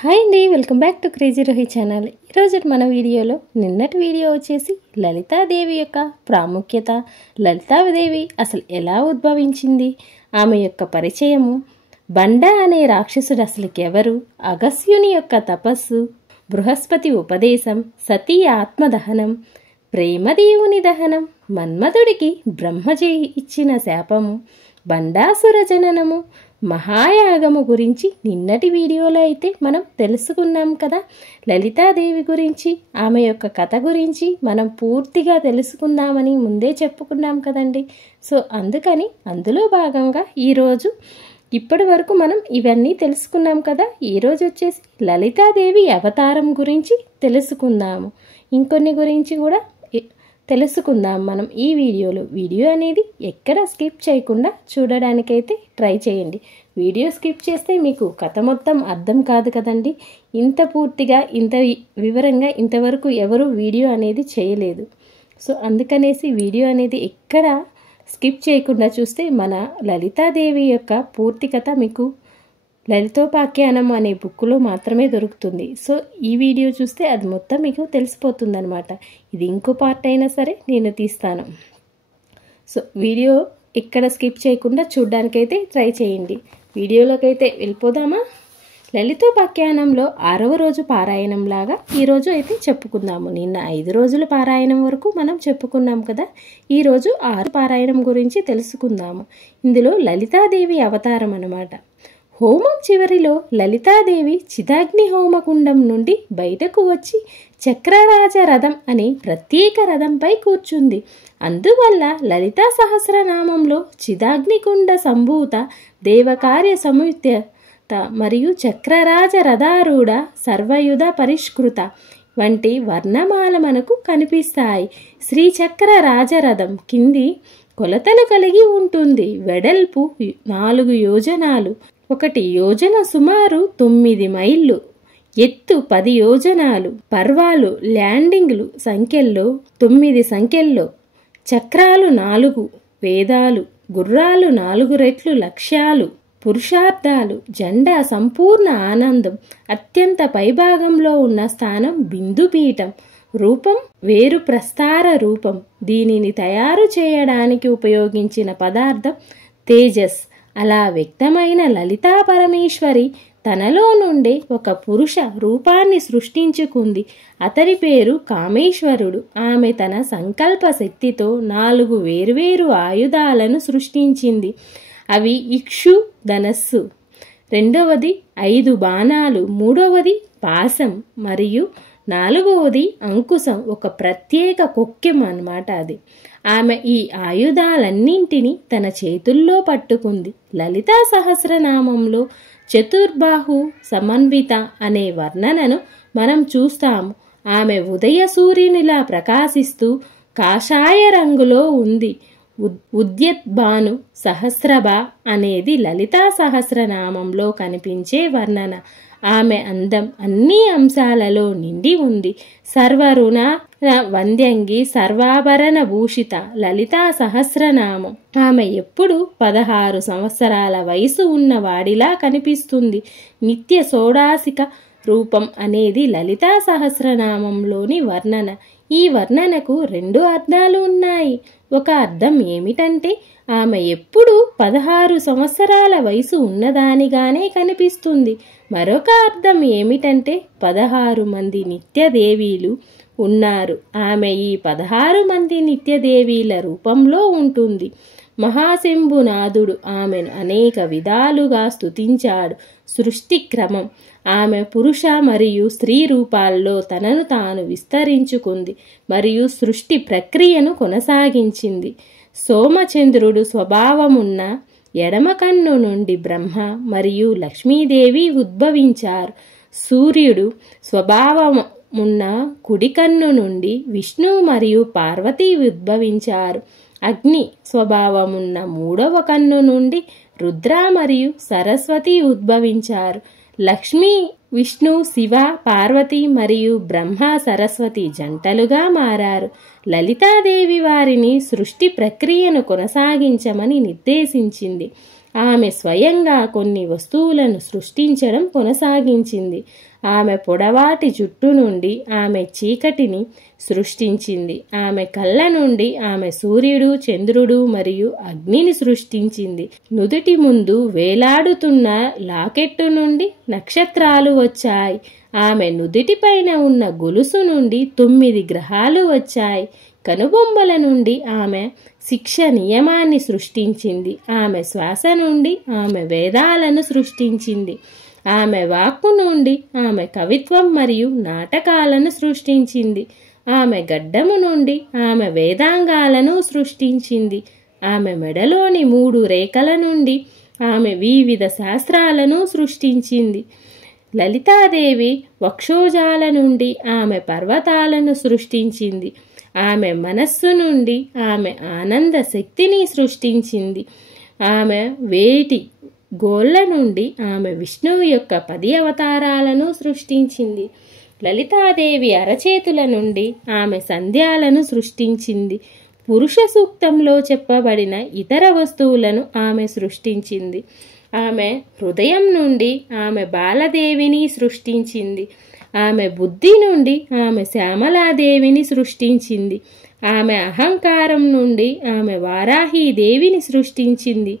Hi అండి, welcome back to crazy Rohi channel. ఈరోజు మన వీడియోలో నిన్నటి వీడియో వచ్చేసి లలితాదేవి యొక్క ప్రాముఖ్యత, లలితాదేవి అసలు ఎలా ఉద్భవించింది, ఆమె యొక్క పరిచయము, బండ అనే రాక్షసుడు అసలుకి ఎవరు, అగస్త్యుని యొక్క తపస్సు, బృహస్పతి ఉపదేశం, సతీ ఆత్మదహనం, ప్రేమదేవుని దహనం, మన్మధుడికి బ్రహ్మజీ ఇచ్చిన శాపము, బండాసుర జననము, మహాయాగము గురించి నిన్నటి వీడియోలో అయితే మనం తెలుసుకున్నాం కదా. లలితాదేవి గురించి, ఆమె యొక్క కథ గురించి మనం పూర్తిగా తెలుసుకుందామని ముందే చెప్పుకున్నాం కదండి. సో అందుకని అందులో భాగంగా ఈరోజు ఇప్పటి వరకు మనం ఇవన్నీ తెలుసుకున్నాం కదా. ఈరోజు వచ్చేసి లలితాదేవి అవతారం గురించి తెలుసుకుందాము. ఇంకొన్ని గురించి కూడా తెలుసుకుందాం మనం ఈ వీడియోలో. వీడియో అనేది ఎక్కడ స్కిప్ చేయకుండా చూడడానికైతే ట్రై చేయండి. వీడియో స్కిప్ చేస్తే మీకు కథ మొత్తం అర్థం కాదు కదండి. ఇంత పూర్తిగా ఇంత వివరంగా ఇంతవరకు ఎవరు వీడియో అనేది చేయలేదు. సో అందుకనేసి వీడియో అనేది ఎక్కడ స్కిప్ చేయకుండా చూస్తే మన లలితాదేవి యొక్క పూర్తి కథ మీకు లలితోపాఖ్యానం అనే బుక్లో మాత్రమే దొరుకుతుంది. సో ఈ వీడియో చూస్తే అది మొత్తం మీకు తెలిసిపోతుంది అనమాట. ఇది ఇంకో పార్ట్ అయినా సరే నేను తీస్తాను. సో వీడియో ఎక్కడ స్కిప్ చేయకుండా చూడడానికైతే ట్రై చేయండి. వీడియోలోకి అయితే వెళ్ళిపోదామా. లలితోపాఖ్యానంలో 6వ రోజు పారాయణం లాగా ఈరోజు అయితే చెప్పుకుందాము. నిన్న 5 రోజుల పారాయణం వరకు మనం చెప్పుకున్నాం కదా. ఈరోజు 6 పారాయణం గురించి తెలుసుకుందాము. ఇందులో లలితాదేవి అవతారం అన్నమాట. హోమం చివరిలో లలితాదేవి చిదాగ్ని హోమకుండం నుండి బయటకు వచ్చి చక్రరాజ రథం అనే ప్రత్యేక రథంపై కూర్చుంది. అందువల్ల లలితా సహస్రనామంలో చిదాగ్నికుండ సంభూత, దేవకార్య సముత్యత మరియు చక్రరాజ రథారూఢ, సర్వయుధ పరిష్కృత వంటి వర్ణమాల మనకు కనిపిస్తాయి. శ్రీచక్ర రాజరథం కింది కొలతలు కలిగి ఉంటుంది. వెడల్పు 4 యోజనాలు, 1 యోజన సుమారు 9 మైళ్ళు, ఎత్తు 10 యోజనాలు, పర్వాలు ల్యాండింగ్లు సంఖ్యల్లో 9 సంఖ్యల్లో, చక్రాలు 4, వేదాలు, గుర్రాలు 4 రెట్లు లక్ష్యాలు, పురుషార్థాలు, జెండా సంపూర్ణ ఆనందం, అత్యంత పైభాగంలో ఉన్న స్థానం బిందుపీఠం, రూపం వేరు ప్రస్తార రూపం, దీనిని తయారు చేయడానికి ఉపయోగించిన పదార్థం తేజస్. అలా వ్యక్తమైన లలితా పరమేశ్వరి తనలో నుండే ఒక పురుష రూపాన్ని సృష్టించుకుంది. అతడి పేరు కామేశ్వరుడు. ఆమె తన సంకల్ప శక్తితో 4 వేర్వేరు ఆయుధాలను సృష్టించింది. అవి ఇక్షు ధనస్సు, 2వది 5 బాణాలు, 3వది పాశం మరియు 4వది అంకుశం, ఒక ప్రత్యేక కొక్కెం అన్నమాట అది. ఆమె ఈ ఆయుధాలన్నింటినీ తన చేతుల్లో పట్టుకుంది. లలితా సహస్రనామంలో చతుర్బాహు సమన్విత అనే వర్ణనను మనం చూస్తాము. ఆమె ఉదయ సూర్యునిలా ప్రకాశిస్తూ కాషాయ రంగులో ఉంది. ఉద్యత్భాను సహస్రభ అనేది లలితా సహస్రనామంలో కనిపించే వర్ణన. ఆమె అందం అన్ని అంశాలలో నిండి ఉంది. సర్వరుణ వంద్యంగి, సర్వాభరణ భూషిత లలితా సహస్రనామం. ఆమె ఎప్పుడు 16 సంవత్సరాల వయసు ఉన్న వాడిలా కనిపిస్తుంది. నిత్య షోడాసిక రూపం అనేది లలితా సహస్రనామంలోని వర్ణన. ఈ వర్ణనకు 2 అర్థాలు ఉన్నాయి. ఒక అర్థం ఏమిటంటే ఆమె ఎప్పుడు 16 సంవత్సరాల వయసు ఉన్నదానిగానే కనిపిస్తుంది. మరొక అర్థం ఏమిటంటే 16 మంది నిత్యదేవీలు ఉన్నారు. ఆమె ఈ 16 మంది నిత్యదేవీల రూపంలో ఉంటుంది. మహాశంభునాథుడు ఆమెను అనేక విధాలుగా స్తుతించాడు. సృష్టి క్రమం. ఆమె పురుష మరియు స్త్రీ రూపాల్లో తనను తాను విస్తరించుకుంది మరియు సృష్టి ప్రక్రియను కొనసాగించింది. సోమచంద్రుడు స్వభావమున్న ఎడమ కన్ను నుండి బ్రహ్మ మరియు లక్ష్మీదేవి ఉద్భవించారు. సూర్యుడు స్వభావమున్న కుడి కన్ను నుండి విష్ణు మరియు పార్వతి ఉద్భవించారు. అగ్ని స్వభావమున్న 3వ కన్ను నుండి రుద్ర మరియు సరస్వతి ఉద్భవించారు. లక్ష్మి, విష్ణు, శివ, పార్వతి మరియు బ్రహ్మ సరస్వతి జంటలుగా మారారు. లలితాదేవి వారిని సృష్టి ప్రక్రియను కొనసాగించమని నిర్దేశించింది. ఆమె స్వయంగా కొన్ని వస్తువులను సృష్టించడం కొనసాగించింది. ఆమె పొడవాటి జుట్టు నుండి ఆమె చీకటిని సృష్టించింది. ఆమె కళ్ళ నుండి ఆమె సూర్యుడు, చంద్రుడు మరియు అగ్నిని సృష్టించింది. నుదుటి ముందు వేలాడుతున్న లాకెట్టు నుండి నక్షత్రాలు వచ్చాయి. ఆమె నుదిటిపైన ఉన్న గొలుసు నుండి 9 గ్రహాలు వచ్చాయి. కనుబొమ్మల నుండి ఆమె శిక్ష నియమాన్ని సృష్టించింది. ఆమె శ్వాస నుండి ఆమె వేదాలను సృష్టించింది. ఆమె వాక్కు నుండి ఆమె కవిత్వం మరియు నాటకాలను సృష్టించింది. ఆమె గడ్డము నుండి ఆమె వేదాంగాలను సృష్టించింది. ఆమె మెడలోని 3 రేఖల నుండి ఆమె వివిధ శాస్త్రాలను సృష్టించింది. లలితాదేవి వక్షోజాల నుండి ఆమె పర్వతాలను సృష్టించింది. ఆమె మనస్సు నుండి ఆమె ఆనంద శక్తిని సృష్టించింది. ఆమె వేటి గోళ్ళ నుండి ఆమె విష్ణువు యొక్క 10 అవతారాలను సృష్టించింది. లలితాదేవి అరచేతుల నుండి ఆమె సంధ్యాలను సృష్టించింది. పురుష సూక్తంలో చెప్పబడిన ఇతర వస్తువులను ఆమె సృష్టించింది. ఆమె హృదయం నుండి ఆమె బాలదేవిని సృష్టించింది. ఆమె బుద్ధి నుండి ఆమె శ్యామలాదేవిని సృష్టించింది. ఆమె అహంకారం నుండి ఆమె వారాహీదేవిని సృష్టించింది.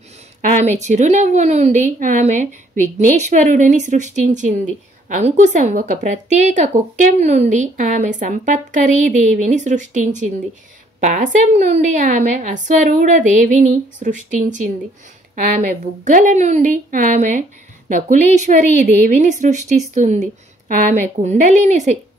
ఆమె చిరునవ్వు నుండి ఆమె విఘ్నేశ్వరుడిని సృష్టించింది. అంకుశం ఒక ప్రత్యేక కొక్కెం నుండి ఆమె సంపత్కరీ దేవిని సృష్టించింది. పాశం నుండి ఆమె అశ్వరూఢ దేవిని సృష్టించింది. ఆమె బుగ్గల నుండి ఆమె నకులేశ్వరీ దేవిని సృష్టిస్తుంది. ఆమె కుండలిని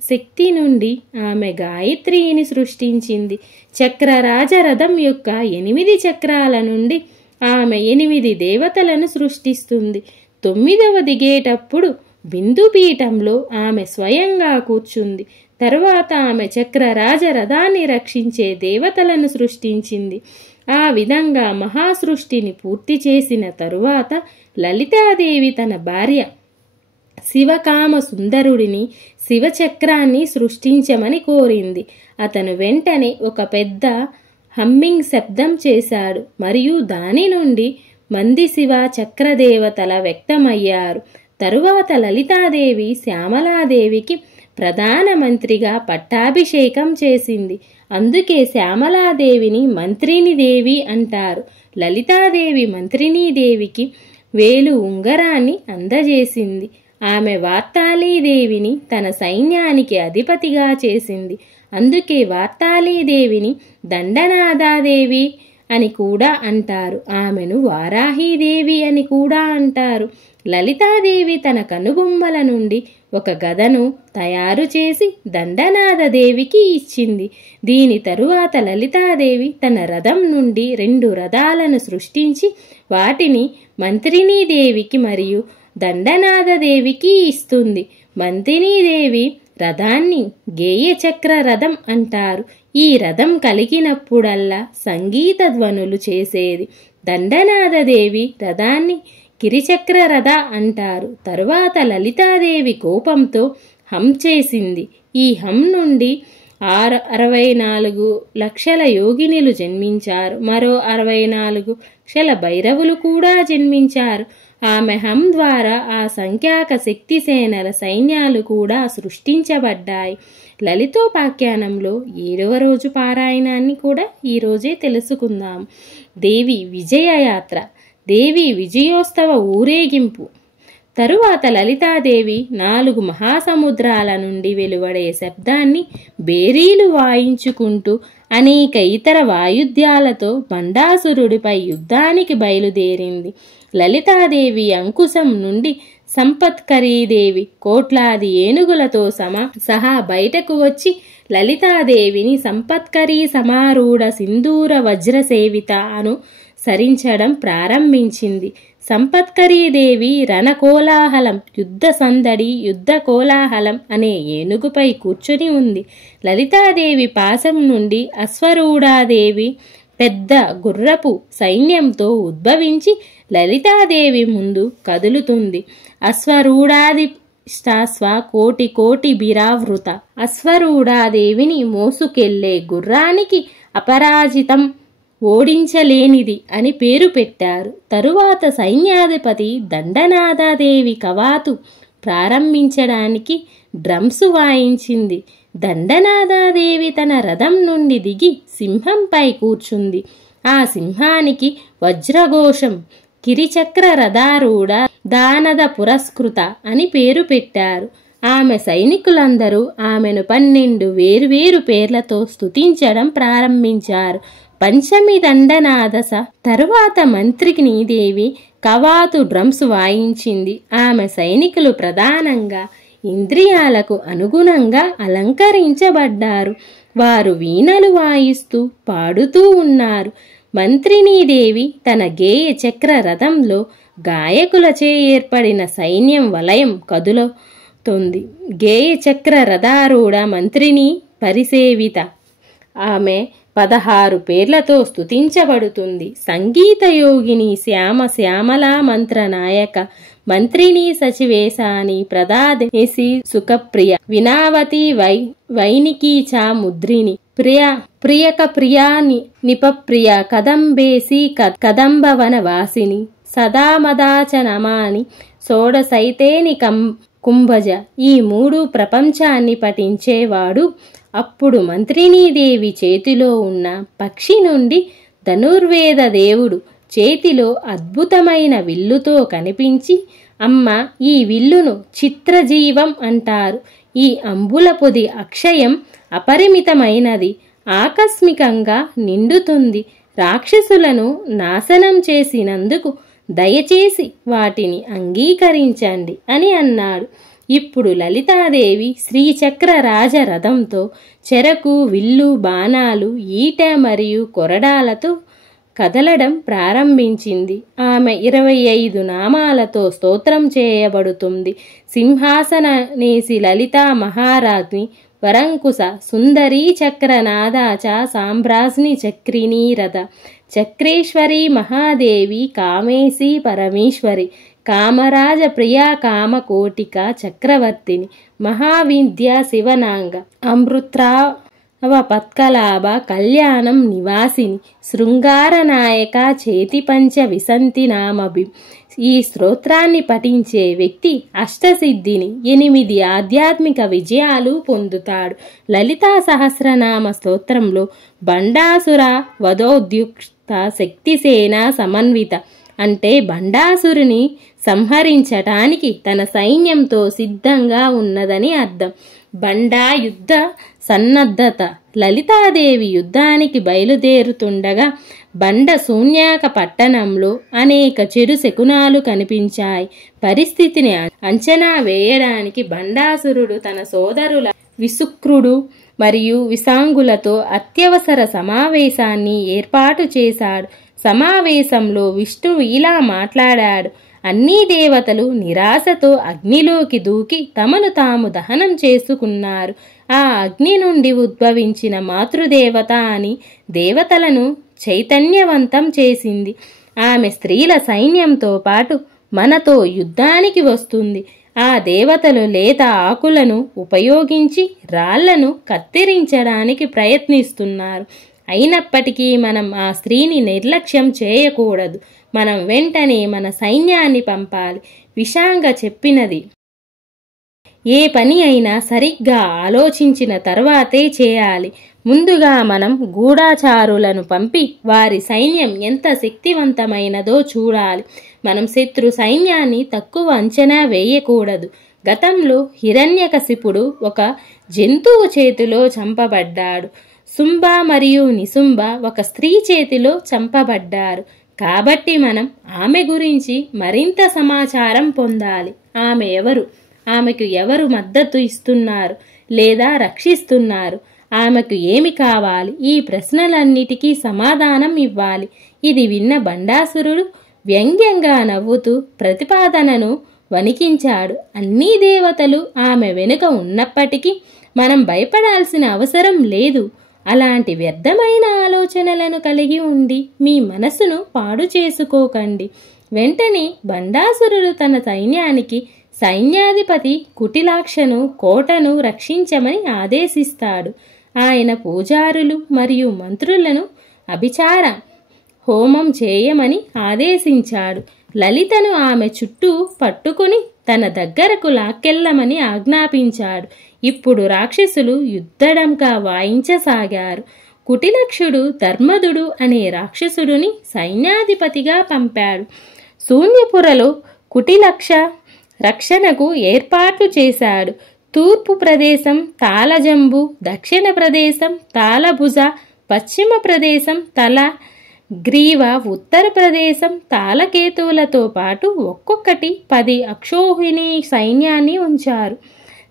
శక్తి నుండి ఆమె గాయత్రిని సృష్టించింది. చక్రరాజరథం యొక్క 8 చక్రాల నుండి ఆమె 8 దేవతలను సృష్టిస్తుంది. 9వ దిగేటప్పుడు బిందుపీఠంలో ఆమె స్వయంగా కూర్చుంది. తరువాత ఆమె చక్రరాజరథాన్ని రక్షించే దేవతలను సృష్టించింది. ఆ విధంగా మహాసృష్టిని పూర్తి చేసిన తరువాత లలితాదేవి తన భార్య శివకామ సుందరుడిని శివచక్రాన్ని సృష్టించమని కోరింది. అతను వెంటనే ఒక పెద్ద హమ్మింగ్ శబ్దం చేశాడు మరియు దాని నుండి మంది శివ చక్రదేవతల వ్యక్తమయ్యారు. తరువాత లలితాదేవి శ్యామలాదేవికి ప్రధానమంత్రిగా పట్టాభిషేకం చేసింది. అందుకే శ్యామలాదేవిని మంత్రినీదేవి అంటారు. లలితాదేవి మంత్రినీదేవికి వేలు ఉంగరాన్ని అందజేసింది. ఆమె వార్తాళీదేవిని తన సైన్యానికి అధిపతిగా చేసింది. అందుకే వార్తాళీదేవిని దండనాదాదేవి అని కూడా అంటారు. ఆమెను వారాహీదేవి అని కూడా అంటారు. లలితాదేవి తన కనుబొమ్మల నుండి ఒక గదను తయారు చేసి దండనాథదేవికి ఇచ్చింది. దీని తరువాత లలితాదేవి తన రథం నుండి 2 రథాలను సృష్టించి వాటిని మంత్రినీదేవికి మరియు దండనాథదేవికి ఇస్తుంది. మంత్రినీదేవి రథాన్ని గేయచక్ర రథం అంటారు. ఈ రథం కలిగినప్పుడల్లా సంగీత ధ్వనులు చేసేది. దండనాథదేవి రథాన్ని గిరిచక్ర రథ అంటారు. తరువాత లలితాదేవి కోపంతో హం చేసింది. ఈ హం నుండి 64 లక్షల యోగినులు జన్మించారు. మరో 64 లక్షల భైరవులు కూడా జన్మించారు. ఆమె హం ద్వారా ఆ సంఖ్యాక శక్తి సేనల సైన్యాలు కూడా సృష్టించబడ్డాయి. లలితోపాఖ్యానంలో 7వ రోజు పారాయణాన్ని కూడా ఈరోజే తెలుసుకుందాం. దేవి విజయయాత్ర, దేవి విజయోత్సవ ఊరేగింపు. తరువాత లలితాదేవి 4 మహాసముద్రాల నుండి వెలువడే శబ్దాన్ని బేరీలు వాయించుకుంటూ అనేక ఇతర వాయుద్యాలతో బండాసురుడిపై యుద్ధానికి బయలుదేరింది. లలితాదేవి అంకుశం నుండి సంపత్కరీదేవి కోట్లాది ఏనుగులతో సహా బయటకు వచ్చి లలితాదేవిని సంపత్కరీ సమారూఢ సింధూర వజ్రసేవిత అను సరించడం ప్రారంభించింది. సంపత్కరీదేవి రణకోలాహలం, యుద్ధ సందడి, యుద్ధ కోలాహలం అనే ఏనుగుపై కూర్చుని ఉంది. లలితాదేవి పాశం నుండి అశ్వరూఢాదేవి పెద్ద గుర్రపు సైన్యంతో ఉద్భవించి లలితాదేవి ముందు కదులుతుంది. అశ్వరూఢాది ష్టాస్వ కోటి కోటి బిరావృత. అశ్వరూఢాదేవిని మోసుకెళ్లే గుర్రానికి అపరాజితం ఓడించలేనిది అని పేరు పెట్టారు. తరువాత సైన్యాధిపతి దండనాథాదేవి కవాతు ప్రారంభించడానికి డ్రమ్స్ వాయించింది. దండనాథాదేవి తన రథం నుండి దిగి సింహంపై కూర్చుంది. ఆ సింహానికి వజ్రఘోషం, కిరిచక్ర రథారూఢ దానద పురస్కృత అని పేరు పెట్టారు. ఆమె సైనికులందరూ ఆమెను 12 వేర్వేరు పేర్లతో స్తుతించడం ప్రారంభించారు. పంచమి దండనాదస తరువాత మంత్రిని దేవి కవాతు డ్రమ్స్ వాయించింది. ఆమె సైనికులు ప్రధానంగా ఇంద్రియాలకు అనుగుణంగా అలంకరించబడ్డారు. వారు వీణలు వాయిస్తూ పాడుతూ ఉన్నారు. మంత్రినీదేవి తన గేయ చక్ర రథంలో గాయకులచే ఏర్పడిన సైన్యం వలయం కదులుతుంది. గేయ చక్ర రథారూఢ మంత్రిని పరిసేవిత. ఆమె 16 పేర్లతో స్తుతించబడుతుంది. సంగీత యోగిని శ్యామ శ్యామలా మంత్ర నాయక మంత్రిని సచివేశాని ప్రదాదేశి సుఖప్రియ వినావతి వైనికి చా ముద్రిని ప్రియక ప్రియాని నిపప్రియ కదంబేసి కదంబవన వాసిని సదామదాచ నమాని షోడశైతేని కుంభజ. ఈ 3 ప్రపంచాన్ని పఠించేవాడు అప్పుడు మంత్రినీదేవి చేతిలో ఉన్న పక్షి నుండి ధనుర్వేద దేవుడు చేతిలో అద్భుతమైన విల్లుతో కనిపించి, అమ్మ, ఈ విల్లును చిత్రజీవం అంటారు. ఈ అంబుల పొది అక్షయం అపరిమితమైనది, ఆకస్మికంగా నిండుతుంది. రాక్షసులను నాశనం చేసినందుకు దయచేసి వాటిని అంగీకరించండి అని అన్నాడు. ఇప్పుడు లలితాదేవి శ్రీచక్ర రాజరథంతో చెరకు, విల్లు, బాణాలు, ఈట మరియు కొరడాలతో కదలడం ప్రారంభించింది. ఆమె 25 నామాలతో స్తోత్రం చేయబడుతుంది. సింహాసనేసి లలితా మహారాజ్ని వరంకుశ సుందరీ చక్రనాదాచ సాంబ్రాజ్ని చక్రిణీ రథ చక్రేశ్వరి మహాదేవి కామేశీ పరమేశ్వరి కామరాజ ప్రియా కామకోటిక చక్రవర్తిని మహావిద్య శివనాంగ అమృత్రావ పత్కలాభ కళ్యాణం నివాసిని శృంగారనాయక చేతి పంచ విసంతి నామభి. ఈ స్తోత్రాన్ని పఠించే వ్యక్తి అష్టసిద్ధిని 8 ఆధ్యాత్మిక విజయాలు పొందుతాడు. లలితా సహస్రనామ స్తోత్రంలో బండాసుర వధోద్యుక్త శక్తిసేన సమన్విత అంటే బండాసురుని సంహరించటానికి తన సైన్యంతో సిద్ధంగా ఉన్నదని అర్థం. బండా యుద్ధ సన్నద్ధత. లలితాదేవి యుద్ధానికి బయలుదేరుతుండగా బండ శూన్యాక పట్టణంలో అనేక చెడు శకునాలు కనిపించాయి. పరిస్థితిని అంచనా వేయడానికి బండాసురుడు తన సోదరుల విశుక్రుడు మరియు విశాంగులతో అత్యవసర సమావేశాన్ని ఏర్పాటు చేశాడు. సమావేశంలో విష్ణువు ఇలా మాట్లాడాడు. అన్ని దేవతలు నిరాశతో అగ్నిలోకి దూకి తమను తాము దహనం చేసుకున్నారు. ఆ అగ్ని నుండి ఉద్భవించిన మాతృదేవత అని దేవతలను చైతన్యవంతం చేసింది. ఆమె స్త్రీల సైన్యంతో పాటు మనతో యుద్ధానికి వస్తుంది. ఆ దేవతలు లేత ఆకులను ఉపయోగించి రాళ్లను కత్తిరించడానికి ప్రయత్నిస్తున్నారు. అయినప్పటికీ మనం ఆ స్త్రీని నిర్లక్ష్యం చేయకూడదు. మనం వెంటనే మన సైన్యాన్ని పంపాలి. విశాంగ చెప్పినది ఏ పని అయినా సరిగ్గా ఆలోచించిన తర్వాతే చేయాలి. ముందుగా మనం గూఢాచారులను పంపి వారి సైన్యం ఎంత శక్తివంతమైనదో చూడాలి. మనం శత్రు సైన్యాన్ని తక్కువ అంచనా వేయకూడదు. గతంలో హిరణ్యకశిపుడు ఒక జంతువు చేతిలో చంపబడ్డాడు. శుంభ మరియు నిశుంభ ఒక స్త్రీ చేతిలో చంపబడ్డారు. కాబట్టి మనం ఆమె గురించి మరింత సమాచారం పొందాలి. ఆమె ఎవరు? ఆమెకు ఎవరు మద్దతు ఇస్తున్నారు లేదా రక్షిస్తున్నారు? ఆమెకు ఏమి కావాలి? ఈ ప్రశ్నలన్నిటికీ సమాధానం ఇవ్వాలి. ఇది విన్న బండాసురుడు వ్యంగ్యంగా నవ్వుతూ ప్రతిపాదనను వణికించాడు. అన్ని దేవతలు ఆమె వెనుక ఉన్నప్పటికీ మనం భయపడాల్సిన అవసరం లేదు. అలాంటి వ్యర్థమైన ఆలోచనలను కలిగి ఉండి మీ మనసును పాడు చేసుకోకండి. వెంటనే బండాసురుడు తన సైన్యానికి సైన్యాధిపతి కుటిలాక్షను కోటను రక్షించమని ఆదేశిస్తాడు. ఆయన పూజారులు మరియు మంత్రులను అభిచార హోమం చేయమని ఆదేశించాడు. లలితను ఆమె చుట్టూ పట్టుకుని తన దగ్గరకు లాక్కెళ్ళమని ఆజ్ఞాపించాడు. ఇప్పుడు రాక్షసులు యుద్ధడంకా వాయించసాగారు. కుటిలక్షుడు ధర్మదుడు అనే రాక్షసుడిని సైన్యాధిపతిగా పంపాడు. శూన్యపురలో కుటిలక్ష రక్షణకు ఏర్పాట్లు చేశాడు. తూర్పు ప్రదేశం తాళజంబు, దక్షిణ ప్రదేశం తాళభుజ, పశ్చిమ ప్రదేశం తల గ్రీవ, ఉత్తర ప్రదేశం తాళకేతువులతో పాటు ఒక్కొక్కటి 10 అక్షౌహిణీ సైన్యాన్ని ఉంచారు.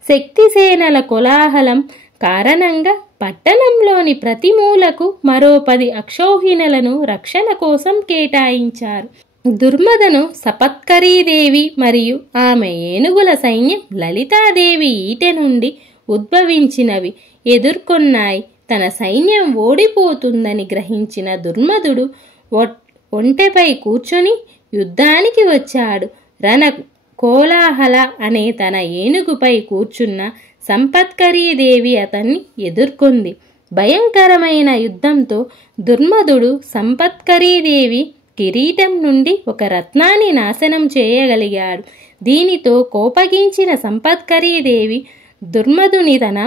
శక్తిసేనల కోలాహలం కారణంగా పట్టణంలోని ప్రతి మూలకు మరో 10 అక్షౌహిణులను రక్షణ కోసం కేటాయించారు. దుర్మదను సపత్కరీదేవి మరియు ఆమె ఏనుగుల సైన్యం లలితాదేవి ఈట నుండి ఉద్భవించినవి ఎదుర్కొన్నాయి. తన సైన్యం ఓడిపోతుందని గ్రహించిన దుర్మదుడు ఒంటెపై కూర్చొని యుద్ధానికి వచ్చాడు. రణ కోలాహల అనే తన ఏనుగుపై కూర్చున్న సంపత్కరీదేవి అతన్ని ఎదుర్కొంది. భయంకరమైన యుద్ధంతో దుర్మదుడు సంపత్కరీదేవి కిరీటం నుండి ఒక రత్నాన్ని నాశనం చేయగలిగాడు. దీనితో కోపగించిన సంపత్కరీదేవి దుర్మదుని తన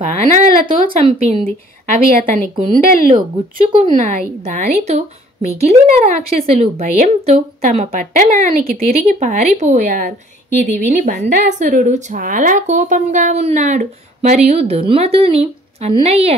బాణాలతో చంపింది. అవి అతని గుండెల్లో గుచ్చుకున్నాయి. దానితో మిగిలిన రాక్షసులు భయంతో తమ పట్టణానికి తిరిగి పారిపోయారు. ఇది విని బండాసురుడు చాలా కోపంగా ఉన్నాడు మరియు దుర్మదుని అన్నయ్య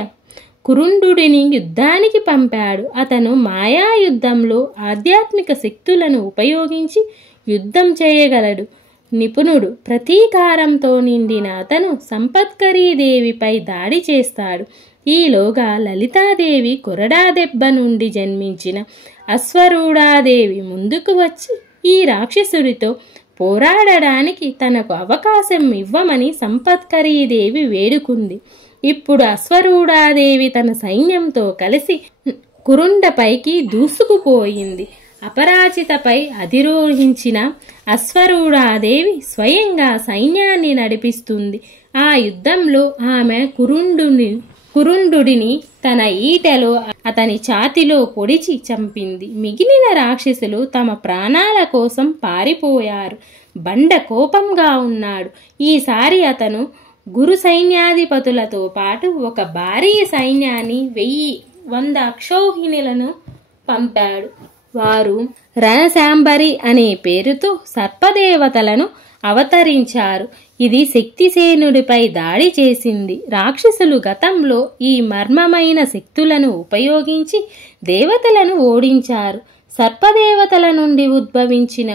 కురుండుడిని యుద్ధానికి పంపాడు. అతను మాయా యుద్ధంలో ఆధ్యాత్మిక శక్తులను ఉపయోగించి యుద్ధం చేయగలడు నిపుణుడు. ప్రతీకారంతో నిండిన అతను సంపత్కరీదేవిపై దాడి చేస్తాడు. ఈలోగా లలితాదేవి కొరడా దెబ్బ నుండి జన్మించిన అశ్వరూఢాదేవి ముందుకు వచ్చి ఈ రాక్షసుడితో పోరాడడానికి తనకు అవకాశం ఇవ్వమని సంపత్కరీదేవి వేడుకుంది. ఇప్పుడు అశ్వరూఢాదేవి తన సైన్యంతో కలిసి కురుండపైకి దూసుకుపోయింది. అపరాజితపై అధిరోహించిన అశ్వరూఢాదేవి స్వయంగా సైన్యాన్ని నడిపిస్తుంది. ఆ యుద్ధంలో ఆమె కురుండుడిని తన ఈటెలో అతని ఛాతిలో పొడిచి చంపింది. మిగిలిన రాక్షసులు తమ ప్రాణాల కోసం పారిపోయారు. బండ కోపంగా ఉన్నాడు. ఈసారి అతను గురు సైన్యాధిపతులతో పాటు ఒక భారీ సైన్యాన్ని 100 అక్షౌహిణులను పంపాడు. వారు రణశాంబరి అనే పేరుతో సర్పదేవతలను అవతరించారు. ఇది శక్తిసేనుడిపై దాడి చేసింది. రాక్షసులు గతంలో ఈ మర్మమైన శక్తులను ఉపయోగించి దేవతలను ఓడించారు. సర్పదేవతల నుండి ఉద్భవించిన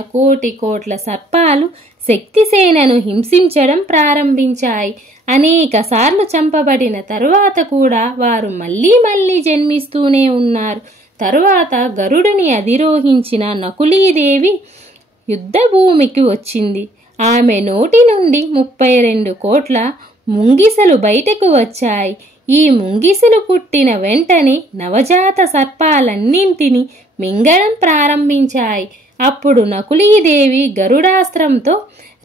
కోట్ల సర్పాలు శక్తిసేనను హింసించడం ప్రారంభించాయి. అనేక సార్లు చంపబడిన తరువాత కూడా వారు మళ్ళీ జన్మిస్తూనే ఉన్నారు. తరువాత గరుడుని అధిరోహించిన నకులీదేవి యుద్ధభూమికి వచ్చింది. ఆమె నోటి నుండి 32 కోట్ల ముంగిసలు బయటకు వచ్చాయి. ఈ ముంగిసలు పుట్టిన వెంటనే నవజాత సర్పాలన్నింటినీ మింగడం ప్రారంభించాయి. అప్పుడు నకులీదేవి గరుడాస్త్రంతో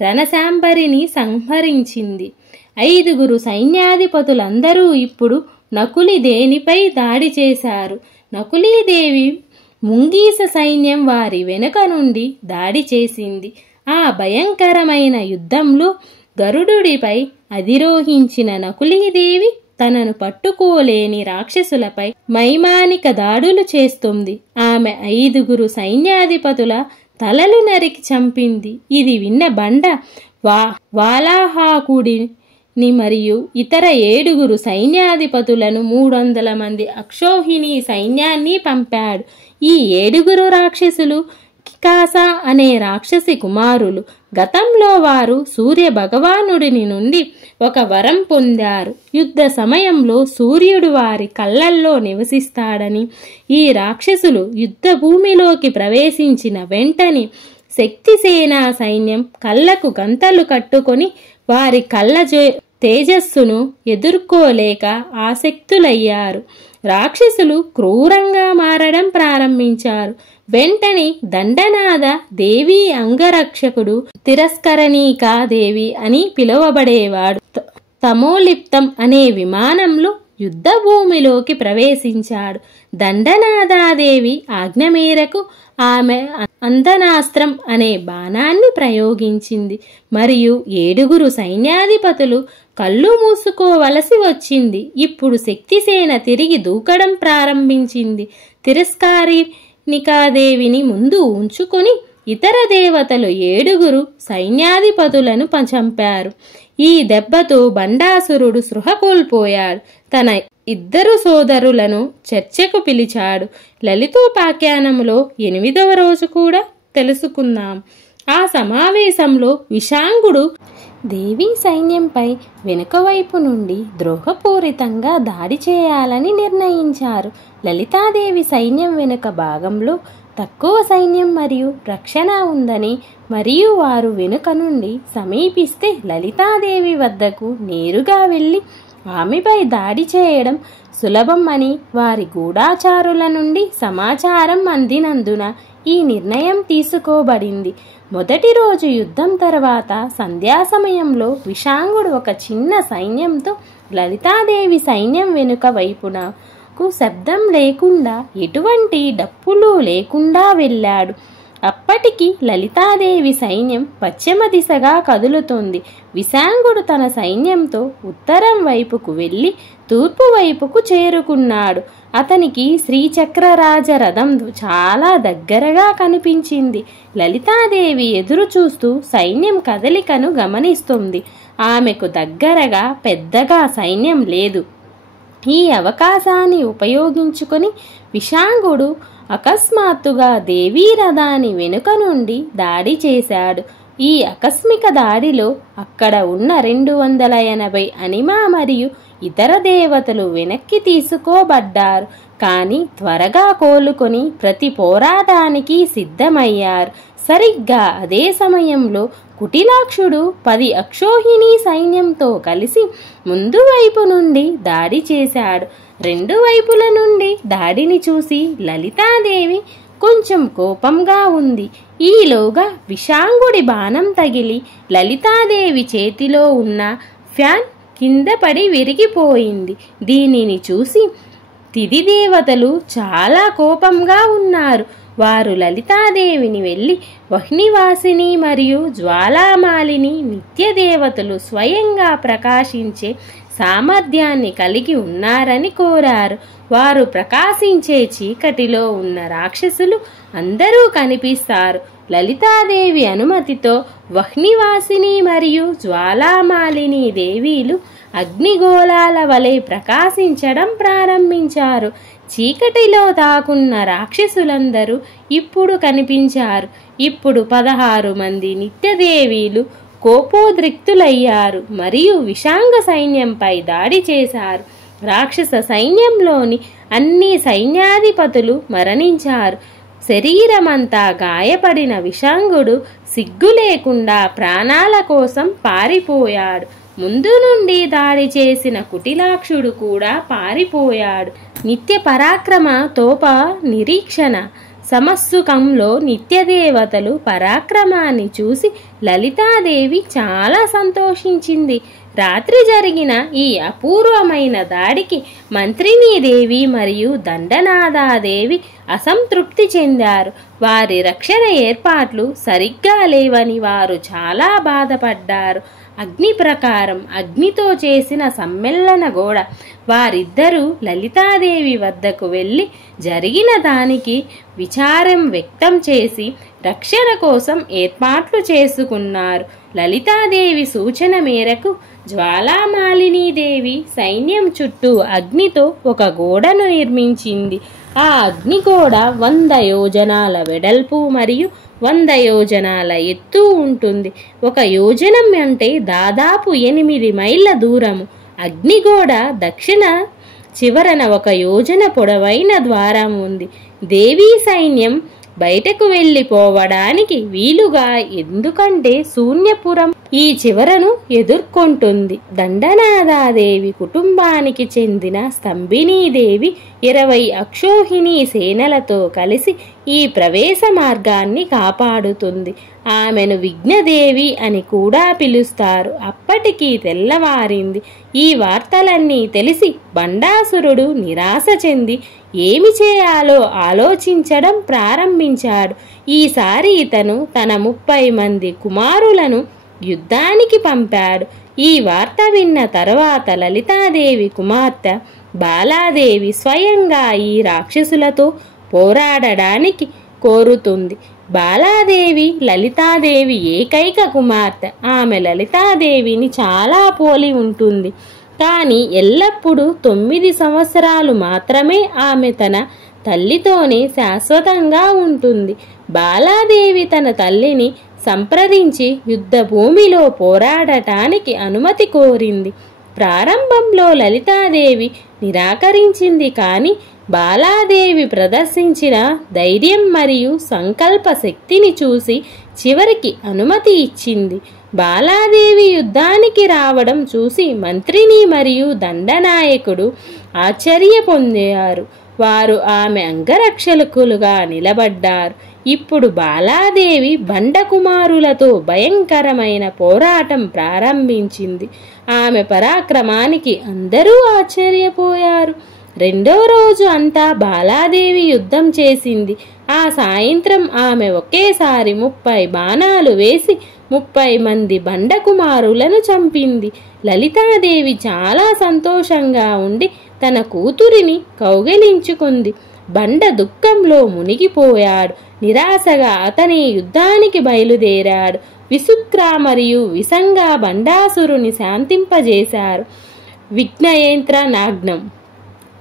రణశాంబరిని సంహరించింది. 5 సైన్యాధిపతులందరూ ఇప్పుడు నకులి దేనిపై దాడి చేశారు. నకులీదేవి ముంగీస సైన్యం వారి వెనుక నుండి దాడి చేసింది. ఆ భయంకరమైన యుద్ధంలో గరుడుడిపై అధిరోహించిన నకులీదేవి తనను పట్టుకోలేని రాక్షసులపై వైమానిక దాడులు చేస్తుంది. ఆమె 5 సైన్యాధిపతుల తలలు నరికి చంపింది. ఇది విన్న బండ వాలాహాకుడిని మరియు ఇతర 7 సైన్యాధిపతులను 300 మంది అక్షౌహిణీ సైన్యాన్ని పంపాడు. ఈ 7 రాక్షసులు కికాస అనే రాక్షసి కుమారులు. గతంలో వారు సూర్య భగవానుడిని నుండి ఒక వరం పొందారు. యుద్ధ సమయంలో సూర్యుడు వారి కళ్ళల్లో నివసిస్తాడని. ఈ రాక్షసులు యుద్ధ భూమిలోకి ప్రవేశించిన వెంటనే శక్తిసేనా సైన్యం కళ్ళకు గంతలు కట్టుకొని వారి కళ్ళ తేజస్సును ఎదుర్కోలేక ఆసక్తులయ్యారు. రాక్షసులు క్రూరంగా మారడం ప్రారంభించారు. వెంటనే దండనాథ దేవి అంగరక్షకుడు తిరస్కరణీకా దేవి అని పిలువబడేవాడు తమోలిప్తం అనే విమానంలో యుద్ధ భూమిలోకి ప్రవేశించాడు. దండనాదాదేవి ఆజ్ఞ మేరకు ఆమె అందనాస్త్రం అనే బాణాన్ని ప్రయోగించింది. మరియు 7 సైన్యాధిపతులు కళ్ళు మూసుకోవలసి వచ్చింది. ఇప్పుడు శక్తిసేన తిరిగి దూకడం ప్రారంభించింది. తిరస్కారిణికాదేవిని ముందు ఉంచుకొని ఇతర దేవతలు 7 సైన్యాధిపతులను చంపారు. ఈ దెబ్బతో బండాసురుడు స్పృహ కోల్పోయాడు. తన 2 సోదరులను చర్చకు పిలిచాడు. లలితోపాఖ్యానములో 8వ రోజు కూడా తెలుసుకుందాం. ఆ సమావేశంలో విశాంగుడు దేవీ సైన్యంపై వెనుక వైపు నుండి ద్రోహపూరితంగా దాడి చేయాలని నిర్ణయించారు. లలితాదేవి సైన్యం వెనుక భాగంలో తక్కువ సైన్యం మరియు రక్షణ ఉందని, మరియు వారు వెనుక నుండి సమీపిస్తే లలితాదేవి వద్దకు నేరుగా వెళ్ళి ఆమెపై దాడి చేయడం సులభం అని వారి గూఢాచారుల నుండి సమాచారం అందినందున ఈ నిర్ణయం తీసుకోబడింది. మొదటి రోజు యుద్ధం తర్వాత సంధ్యా సమయంలో విశాంగుడు ఒక చిన్న సైన్యంతో లలితాదేవి సైన్యం వెనుక వైపునకు శబ్దం లేకుండా, ఎటువంటి డప్పులు లేకుండా వెళ్ళాడు. అప్పటికి లలితాదేవి సైన్యం పశ్చిమ దిశగా కదులుతోంది. విశాంగుడు తన సైన్యంతో ఉత్తరం వైపుకు వెళ్ళి తూర్పు వైపుకు చేరుకున్నాడు. అతనికి శ్రీచక్రరాజ రథం చాలా దగ్గరగా కనిపించింది. లలితాదేవి ఎదురు చూస్తూ సైన్యం కదలికను గమనిస్తుంది. ఆమెకు దగ్గరగా పెద్దగా సైన్యం లేదు. ఈ అవకాశాన్ని ఉపయోగించుకొని విశాంగుడు అకస్మాత్తుగా దేవీ రథాన్ని వెనుక నుండి దాడి చేశాడు. ఈ ఆకస్మిక దాడిలో అక్కడ ఉన్న 280 అనిమా మరియు ఇతర దేవతలు వెనక్కి తీసుకోబడ్డారు. కానీ త్వరగా కోలుకొని ప్రతి పోరాటానికి సిద్ధమయ్యారు. సరిగ్గా అదే సమయంలో కుటిలాక్షుడు 10 అక్షోహిణీ సైన్యంతో కలిసి ముందు వైపు నుండి దాడి చేశాడు. 2 వైపుల నుండి దాడిని చూసి లలితాదేవి కొంచెం కోపంగా ఉంది. ఈలోగా విశాంగుడి బాణం తగిలి లలితాదేవి చేతిలో ఉన్న ఫ్యాన్ కింద పడి విరిగిపోయింది. దీనిని చూసి తిథి దేవతలు చాలా కోపంగా ఉన్నారు. వారు లలితాదేవిని వెళ్ళి వహ్నివాసిని మరియు జ్వాలామాలిని నిత్య దేవతలు స్వయంగా ప్రకాశించే సామర్థ్యాన్ని కలిగి ఉన్నారని కోరారు. వారు ప్రకాశించే చీకటిలో ఉన్న రాక్షసులు అందరూ కనిపిస్తారు. లలితాదేవి అనుమతితో వహ్నివాసిని మరియు జ్వాలామాలిని దేవీలు అగ్నిగోళాల వలె ప్రకాశించడం ప్రారంభించారు. చీకటిలో దాక్కున్న రాక్షసులందరూ ఇప్పుడు కనిపించారు. ఇప్పుడు 16 మంది నిత్యదేవీలు కోపోద్రిక్తులయ్యారు మరియు విశాంగ సైన్యంపై దాడి చేశారు. రాక్షస సైన్యంలోని అన్ని సైన్యాధిపతులు మరణించారు. శరీరమంతా గాయపడిన విశాంగుడు సిగ్గు లేకుండా ప్రాణాల కోసం పారిపోయాడు. ముందు నుండి దాడి చేసిన కుటిలాక్షుడు కూడా పారిపోయాడు. నిత్య పరాక్రమ తోప నిరీక్షణ సమస్సుకంలో నిత్యదేవతలు పరాక్రమాన్ని చూసి లలితాదేవి చాలా సంతోషించింది. రాత్రి జరిగిన ఈ అపూర్వమైన దాడికి మంత్రినీదేవి మరియు దండనాదాదేవి అసంతృప్తి చెందారు. వారి రక్షణ ఏర్పాట్లు సరిగ్గా లేవని వారు చాలా బాధపడ్డారు. అగ్ని ప్రకారం అగ్నితో చేసిన సమ్మేళన గోడ. వారిద్దరూ లలితాదేవి వద్దకు వెళ్ళి జరిగిన దానికి విచారం వ్యక్తం చేసి రక్షణ కోసం ఏర్పాట్లు చేసుకున్నారు. లలితాదేవి సూచన మేరకు జ్వాలామాలినీదేవి సైన్యం చుట్టూ అగ్నితో ఒక గోడను నిర్మించింది. ఆ అగ్నిగోడ 100 యోజనాల వెడల్పు మరియు 100 యోజనాల ఎత్తు ఉంటుంది. 1 యోజనం అంటే దాదాపు 8 మైళ్ళ దూరము. అగ్నిగోడ దక్షిణ చివరన 1 యోజన పొడవైన ద్వారం ఉంది. దేవీ సైన్యం బయటకు వెళ్ళిపోవడానికి వీలుగా, ఎందుకంటే శూన్యపురం ఈ చివరను ఎదుర్కొంటుంది. దండనాదాదేవి కుటుంబానికి చెందిన స్తంభినీదేవి 20 అక్షోహిణీ సేనలతో కలిసి ఈ ప్రవేశ మార్గాన్ని కాపాడుతుంది. ఆమెను విఘ్నదేవి అని కూడా పిలుస్తారు. అప్పటికి తెల్లవారింది. ఈ వార్తలన్నీ తెలిసి బండాసురుడు నిరాశ చెంది ఏమి చేయాలో ఆలోచించడం ప్రారంభించాడు. ఈసారి ఇతను తన 30 మంది కుమారులను యుద్ధానికి పంపాడు. ఈ వార్త విన్న తర్వాత లలితాదేవి కుమార్తె బాలాదేవి స్వయంగా ఈ రాక్షసులతో పోరాడడానికి కోరుతుంది. బాలాదేవి లలితాదేవి ఏకైక కుమార్తె. ఆమె లలితాదేవిని చాలా పోలి ఉంటుంది. కానీ ఎల్లప్పుడూ 9 సంవత్సరాలు మాత్రమే ఆమె తన తల్లితోనే శాశ్వతంగా ఉంటుంది. బాలాదేవి తన తల్లిని సంప్రదించి యుద్ధ భూమిలో పోరాడటానికి అనుమతి కోరింది. ప్రారంభంలో లలితాదేవి నిరాకరించింది. కానీ బాలాదేవి ప్రదర్శించిన ధైర్యం మరియు సంకల్ప శక్తిని చూసి చివరికి అనుమతి ఇచ్చింది. బాలాదేవి యుద్ధానికి రావడం చూసి మంత్రిని మరియు దండనాయకుడు ఆశ్చర్య పొందారు. వారు ఆమె అంగరక్షకులుగా నిలబడ్డారు. ఇప్పుడు బాలాదేవి బండకుమారులతో భయంకరమైన పోరాటం ప్రారంభించింది. ఆమె పరాక్రమానికి అందరూ ఆశ్చర్యపోయారు. రెండో రోజు అంతా బాలాదేవి యుద్ధం చేసింది. ఆ సాయంత్రం ఆమె ఒకేసారి 30 బాణాలు వేసి 30 మంది బండకుమారులను చంపింది. లలితాదేవి చాలా సంతోషంగా ఉండి తన కూతురిని కౌగిలించుకుంది. బండ దుఃఖంలో మునిగిపోయాడు. నిరాశగా అతని యుద్ధానికి బయలుదేరాడు. విసుక్ర మరియు విసంగా బండాసురుని శాంతింపజేశారు. విఘ్నయంత్ర నాగ్నం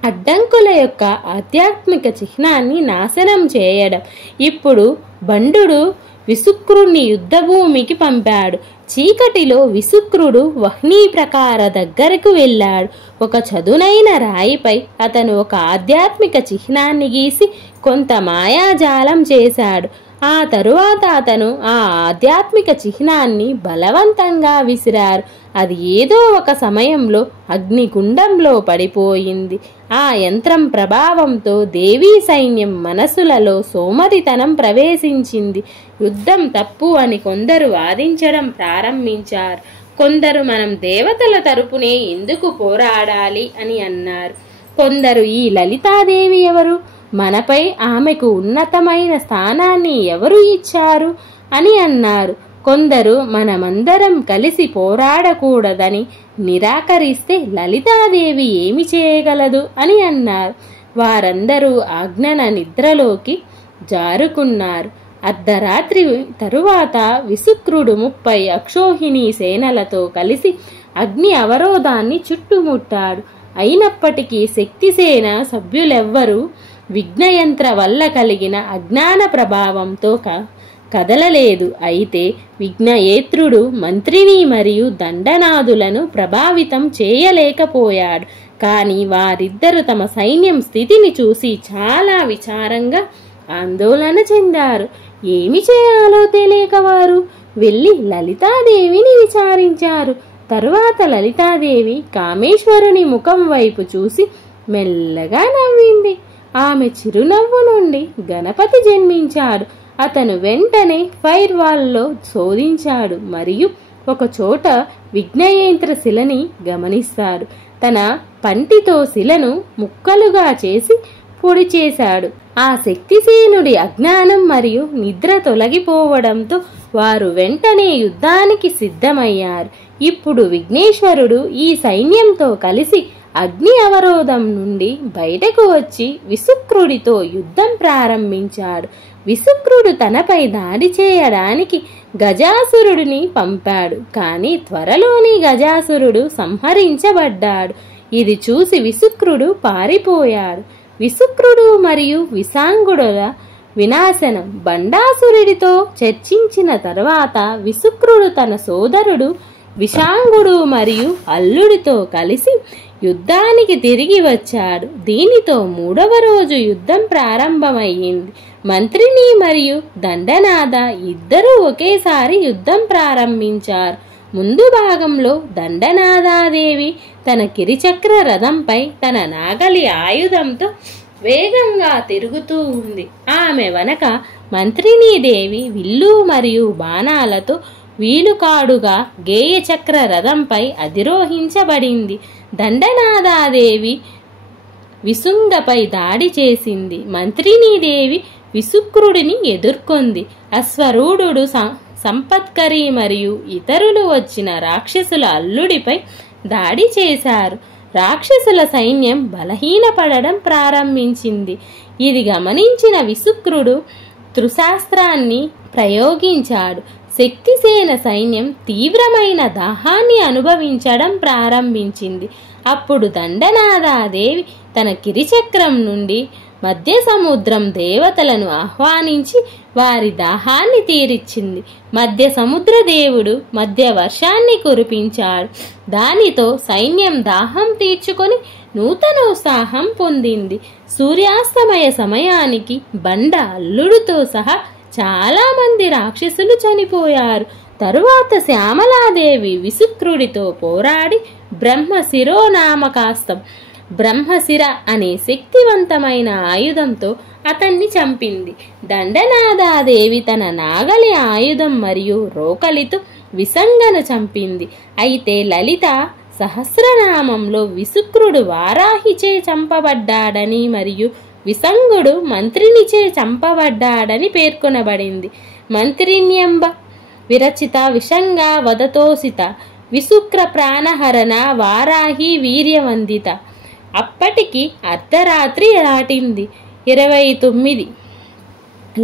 అడ్డంకుల యొక్క ఆధ్యాత్మిక చిహ్నాన్ని నాశనం చేయడం. ఇప్పుడు బండుడు విసుక్రుణ్ణి యుద్ధభూమికి పంపాడు. చీకటిలో విసుక్రుడు వహ్నీ ప్రకార దగ్గరకు వెళ్ళాడు. ఒక చదునైన రాయిపై అతను ఒక ఆధ్యాత్మిక చిహ్నాన్ని గీసి కొంత మాయాజాలం చేశాడు. ఆ తరువాత అతను ఆ ఆధ్యాత్మిక చిహ్నాన్ని బలవంతంగా విసిరారు. అది ఏదో ఒక సమయంలో అగ్నిగుండంలో పడిపోయింది. ఆ యంత్రం ప్రభావంతో దేవీ సైన్యం మనసులలో సోమరితనం ప్రవేశించింది. యుద్ధం తప్పు అని కొందరు వాదించడం ప్రారంభించారు. కొందరు మనం దేవతల తరపునే ఎందుకు పోరాడాలి అని అన్నారు. కొందరు ఈ లలితాదేవి ఎవరు, మనపై ఆమెకు ఉన్నతమైన స్థానాన్ని ఎవరు ఇచ్చారు అని అన్నారు. కొందరు మనమందరం కలిసి పోరాడకూడదని నిరాకరిస్తే లలితాదేవి ఏమి చేయగలదు అని అన్నారు. వారందరూ ఆజ్ఞన నిద్రలోకి జారుకున్నారు. అర్ధరాత్రి తరువాత విసుక్రుడు 30 అక్షోహిణీ సేనలతో కలిసి అగ్ని అవరోధాన్ని చుట్టుముట్టాడు. అయినప్పటికీ శక్తిసేన సభ్యులెవ్వరూ విఘ్నయంత్ర వల్ల కలిగిన అజ్ఞాన ప్రభావంతో కదలలేదు. అయితే విఘ్నయేత్రుడు మంత్రిని మరియు దండనాదులను ప్రభావితం చేయలేకపోయాడు. కానీ వారిద్దరూ తమ సైన్యం స్థితిని చూసి చాలా విచారంగా ఆందోళన చెందారు. ఏమి చేయాలో తెలియక వారు వెళ్ళి లలితాదేవిని విచారించారు. తరువాత లలితాదేవి కామేశ్వరుని ముఖం వైపు చూసి మెల్లగా నవ్వింది. ఆమె చిరునవ్వు నుండి గణపతి జన్మించాడు. అతను వెంటనే ఫైర్ వాల్లో శోధించాడు మరియు ఒక చోట విఘ్నయంత్ర శిలని గమనిస్తాడు. తన పంటితో శిలను ముక్కలుగా చేసి పొడి చేశాడు. ఆ శక్తిసేనుడి అజ్ఞానం మరియు నిద్ర తొలగిపోవడంతో వారు వెంటనే యుద్ధానికి సిద్ధమయ్యారు. ఇప్పుడు విఘ్నేశ్వరుడు ఈ సైన్యంతో కలిసి అగ్ని అవరోధం నుండి బయటకు వచ్చి విసుక్రుడితో యుద్ధం ప్రారంభించాడు. విసుక్రుడు తనపై దాడి చేయడానికి గజాసురుడిని పంపాడు. కానీ త్వరలోని గజాసురుడు సంహరించబడ్డాడు. ఇది చూసి విసుక్రుడు పారిపోయాడు. విసుక్రుడు మరియు విసాంగుడుల వినాశనం. బండాసురుడితో చర్చించిన తర్వాత విసుక్రుడు తన సోదరుడు విషాంగుడు మరియు అల్లుడితో కలిసి యుద్ధానికి తిరిగి వచ్చాడు. దీనితో 3వ రోజు యుద్ధం ప్రారంభమయ్యింది. మంత్రిని మరియు దండనాథ ఇద్దరూ ఒకేసారి యుద్ధం ప్రారంభించారు. ముందు భాగంలో దండనాదాదేవి తన కిరిచక్ర రథంపై తన నాగలి ఆయుధంతో వేగంగా తిరుగుతూ ఉంది. ఆమె వెనక మంత్రినీదేవి విల్లు మరియు బాణాలతో వీలుకాడుగా గేయచక్ర రథంపై అధిరోహించబడింది. దండనాదాదేవి విసుంగపై దాడి చేసింది. మంత్రినీదేవి విసుక్రుడిని ఎదుర్కొంది. అశ్వరూఢుడు సంపత్కరి మరియు ఇతరులు వచ్చిన రాక్షసుల అల్లుడిపై దాడి చేశారు. రాక్షసుల సైన్యం బలహీనపడడం ప్రారంభించింది. ఇది గమనించిన విసుక్రుడు త్రిశాస్త్రాన్ని ప్రయోగించాడు. శక్తిసేన సైన్యం తీవ్రమైన దాహాన్ని అనుభవించడం ప్రారంభించింది. అప్పుడు దండనాదాదేవి తన కిరిచక్రం నుండి మధ్య సముద్రం దేవతలను ఆహ్వానించి వారి దాహాన్ని తీర్చింది. మధ్య సముద్ర దేవుడు మధ్య వర్షాన్ని కురిపించాడు. దానితో సైన్యం దాహం తీర్చుకొని నూతనోత్సాహం పొందింది. సూర్యాస్తమయ సమయానికి బండ అల్లుడితో సహా చాలా మంది రాక్షసులు చనిపోయారు. తరువాత శ్యామలాదేవి విసుక్రుడితో పోరాడి బ్రహ్మశిరోనామకాస్తం బ్రహ్మశిర అనే శక్తివంతమైన ఆయుధంతో అతన్ని చంపింది. దండనాదాదేవి తన నాగలి ఆయుధం మరియు రోకలితో విసంగను చంపింది. అయితే లలిత సహస్రనామంలో విసుక్రుడు వారాహిచే చంపబడ్డాడని మరియు విసంగుడు మంత్రినిచే చంపబడ్డాడని పేర్కొనబడింది. మంత్రిన్యంబ విరచిత విషంగా వదతోసిత విసుక్ర ప్రాణహరణ వారాహి వీర్యవందిత. అప్పటికి అర్ధరాత్రి దాటింది. 29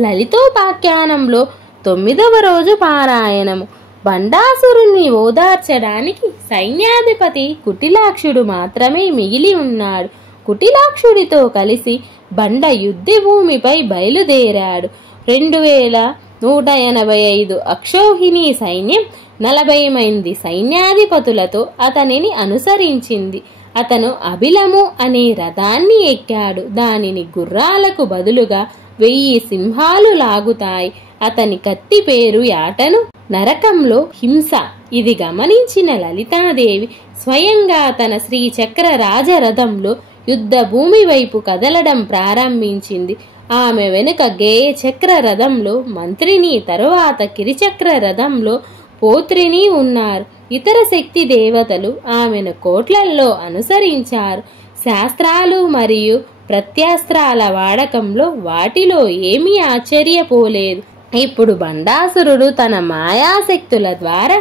లలితోపాఖ్యానంలో 9వ రోజు పారాయణము. బండాసురుణ్ణి ఓదార్చడానికి సైన్యాధిపతి కుటిలాక్షుడు మాత్రమే మిగిలి ఉన్నాడు. కుటిలాక్షుడితో కలిసి బండ యుద్ధభూమిపై బయలుదేరాడు. 2185 అక్షౌహిణీ సైన్యం 40 మంది సైన్యాధిపతులతో అతనిని అనుసరించింది. అతను అభిలము అనే రథాన్ని ఎక్కాడు. దానిని గుర్రాలకు బదులుగా 1000 సింహాలు లాగుతాయి. అతని కత్తి పేరు యాటను, నరకంలో హింస. ఇది గమనించిన లలితాదేవి స్వయంగా తన శ్రీచక్ర రాజరథంలో యుద్ధ భూమి వైపు కదలడం ప్రారంభించింది. ఆమె వెనుక గేయ చక్ర రథంలో మంత్రిని, తరువాత కిరిచక్ర రథంలో పోత్రిని ఉన్నారు. ఇతర శక్తి దేవతలు ఆమెను కోట్లల్లో అనుసరించారు. శాస్త్రాలు మరియు ప్రత్యాస్త్రాల వాడకంలో వాటిలో ఏమీ ఆశ్చర్యపోలేదు. ఇప్పుడు బండాసురుడు తన మాయాశక్తుల ద్వారా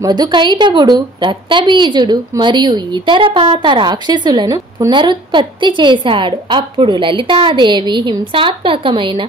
మధుకైటభుడు, రక్తబీజుడు మరియు ఇతర పాత రాక్షసులను పునరుత్పత్తి చేశాడు. అప్పుడు లలితాదేవి హింసాత్మకమైన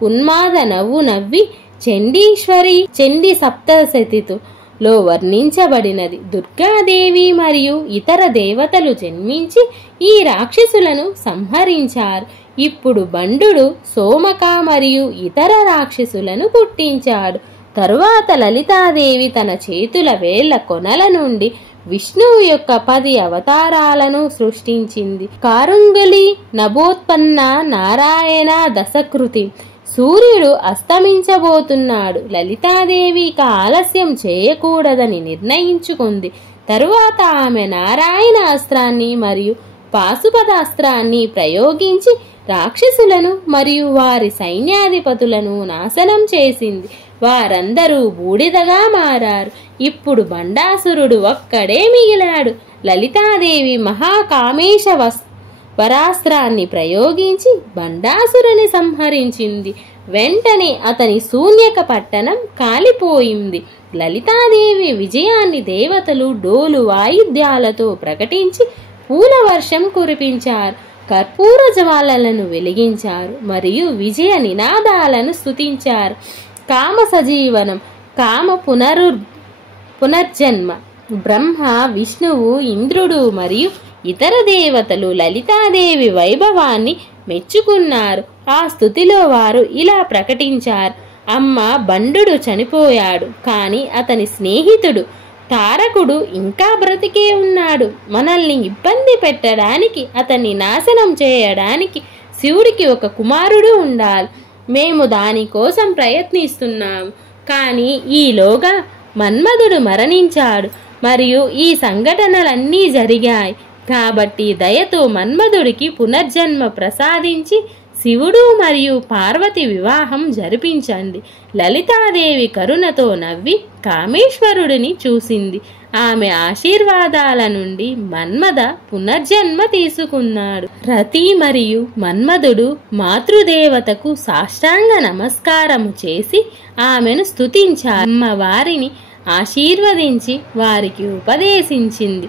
ఉన్మాద నవ్వు నవ్వి చండీశ్వరి చండీ సప్తశతిలో వర్ణించబడినది. దుర్గాదేవి మరియు ఇతర దేవతలు జన్మించి ఈ రాక్షసులను సంహరించారు. ఇప్పుడు బండు సోమక మరియు ఇతర రాక్షసులను పుట్టించాడు. తరువాత లలితాదేవి తన చేతుల వేళ్ల కొనల నుండి విష్ణువు యొక్క 10 అవతారాలను సృష్టించింది. కారుంగలి నభోత్పన్న నారాయణ దశకృతి. సూర్యుడు అస్తమించబోతున్నాడు. లలితాదేవి ఆలస్యం చేయకూడదని నిర్ణయించుకుంది. తరువాత ఆమె నారాయణ అస్త్రాన్ని మరియు పాశుపదాస్త్రాన్ని ప్రయోగించి రాక్షసులను మరియు వారి సైన్యాధిపతులను నాశనం చేసింది. వారందరూ బూడిదగా మారారు. ఇప్పుడు బండాసురుడు ఒక్కడే మిగిలాడు. లలితాదేవి మహాకామేశ వరాస్త్రాన్ని ప్రయోగించి బండాసురుని సంహరించింది. వెంటనే అతని శూన్యక పట్టణం కాలిపోయింది. లలితాదేవి విజయాన్ని దేవతలు డోలు వాయిద్యాలతో ప్రకటించి పూల వర్షం కురిపించారు. కర్పూర జ్వాలలను వెలిగించారు మరియు విజయ నినాదాలను స్తుతించారు. కామ సజీవనం, కామ పునర్జన్మ. బ్రహ్మ, విష్ణువు, ఇంద్రుడు మరియు ఇతర దేవతలు లలితాదేవి వైభవాన్ని మెచ్చుకున్నారు. ఆ స్తుతిలో వారు ఇలా ప్రకటించారు: అమ్మ, బండు చనిపోయాడు, కానీ అతని స్నేహితుడు తారకుడు ఇంకా బ్రతికే ఉన్నాడు. మనల్ని ఇబ్బంది పెట్టడానికి, అతన్ని నాశనం చేయడానికి శివుడికి ఒక కుమారుడు ఉండాలి. మేము దానికోసం ప్రయత్నిస్తున్నాము. కానీ ఈలోగా మన్మధుడు మరణించాడు మరియు ఈ సంఘటనలన్నీ జరిగాయి. కాబట్టి దయతో మన్మధుడికి పునర్జన్మ ప్రసాదించి శివుడు మరియు పార్వతి వివాహం జరిపించండి. లలితాదేవి కరుణతో నవ్వి కామేశ్వరుడిని చూసింది. ఆమె ఆశీర్వాదాల నుండి మన్మథ పునర్జన్మ తీసుకున్నాడు. రతి మరియు మన్మధుడు మాతృదేవతకు సాష్టాంగ నమస్కారము చేసి ఆమెను స్తుతించారు. అమ్మవారిని ఆశీర్వదించి వారికి ఉపదేశించింది.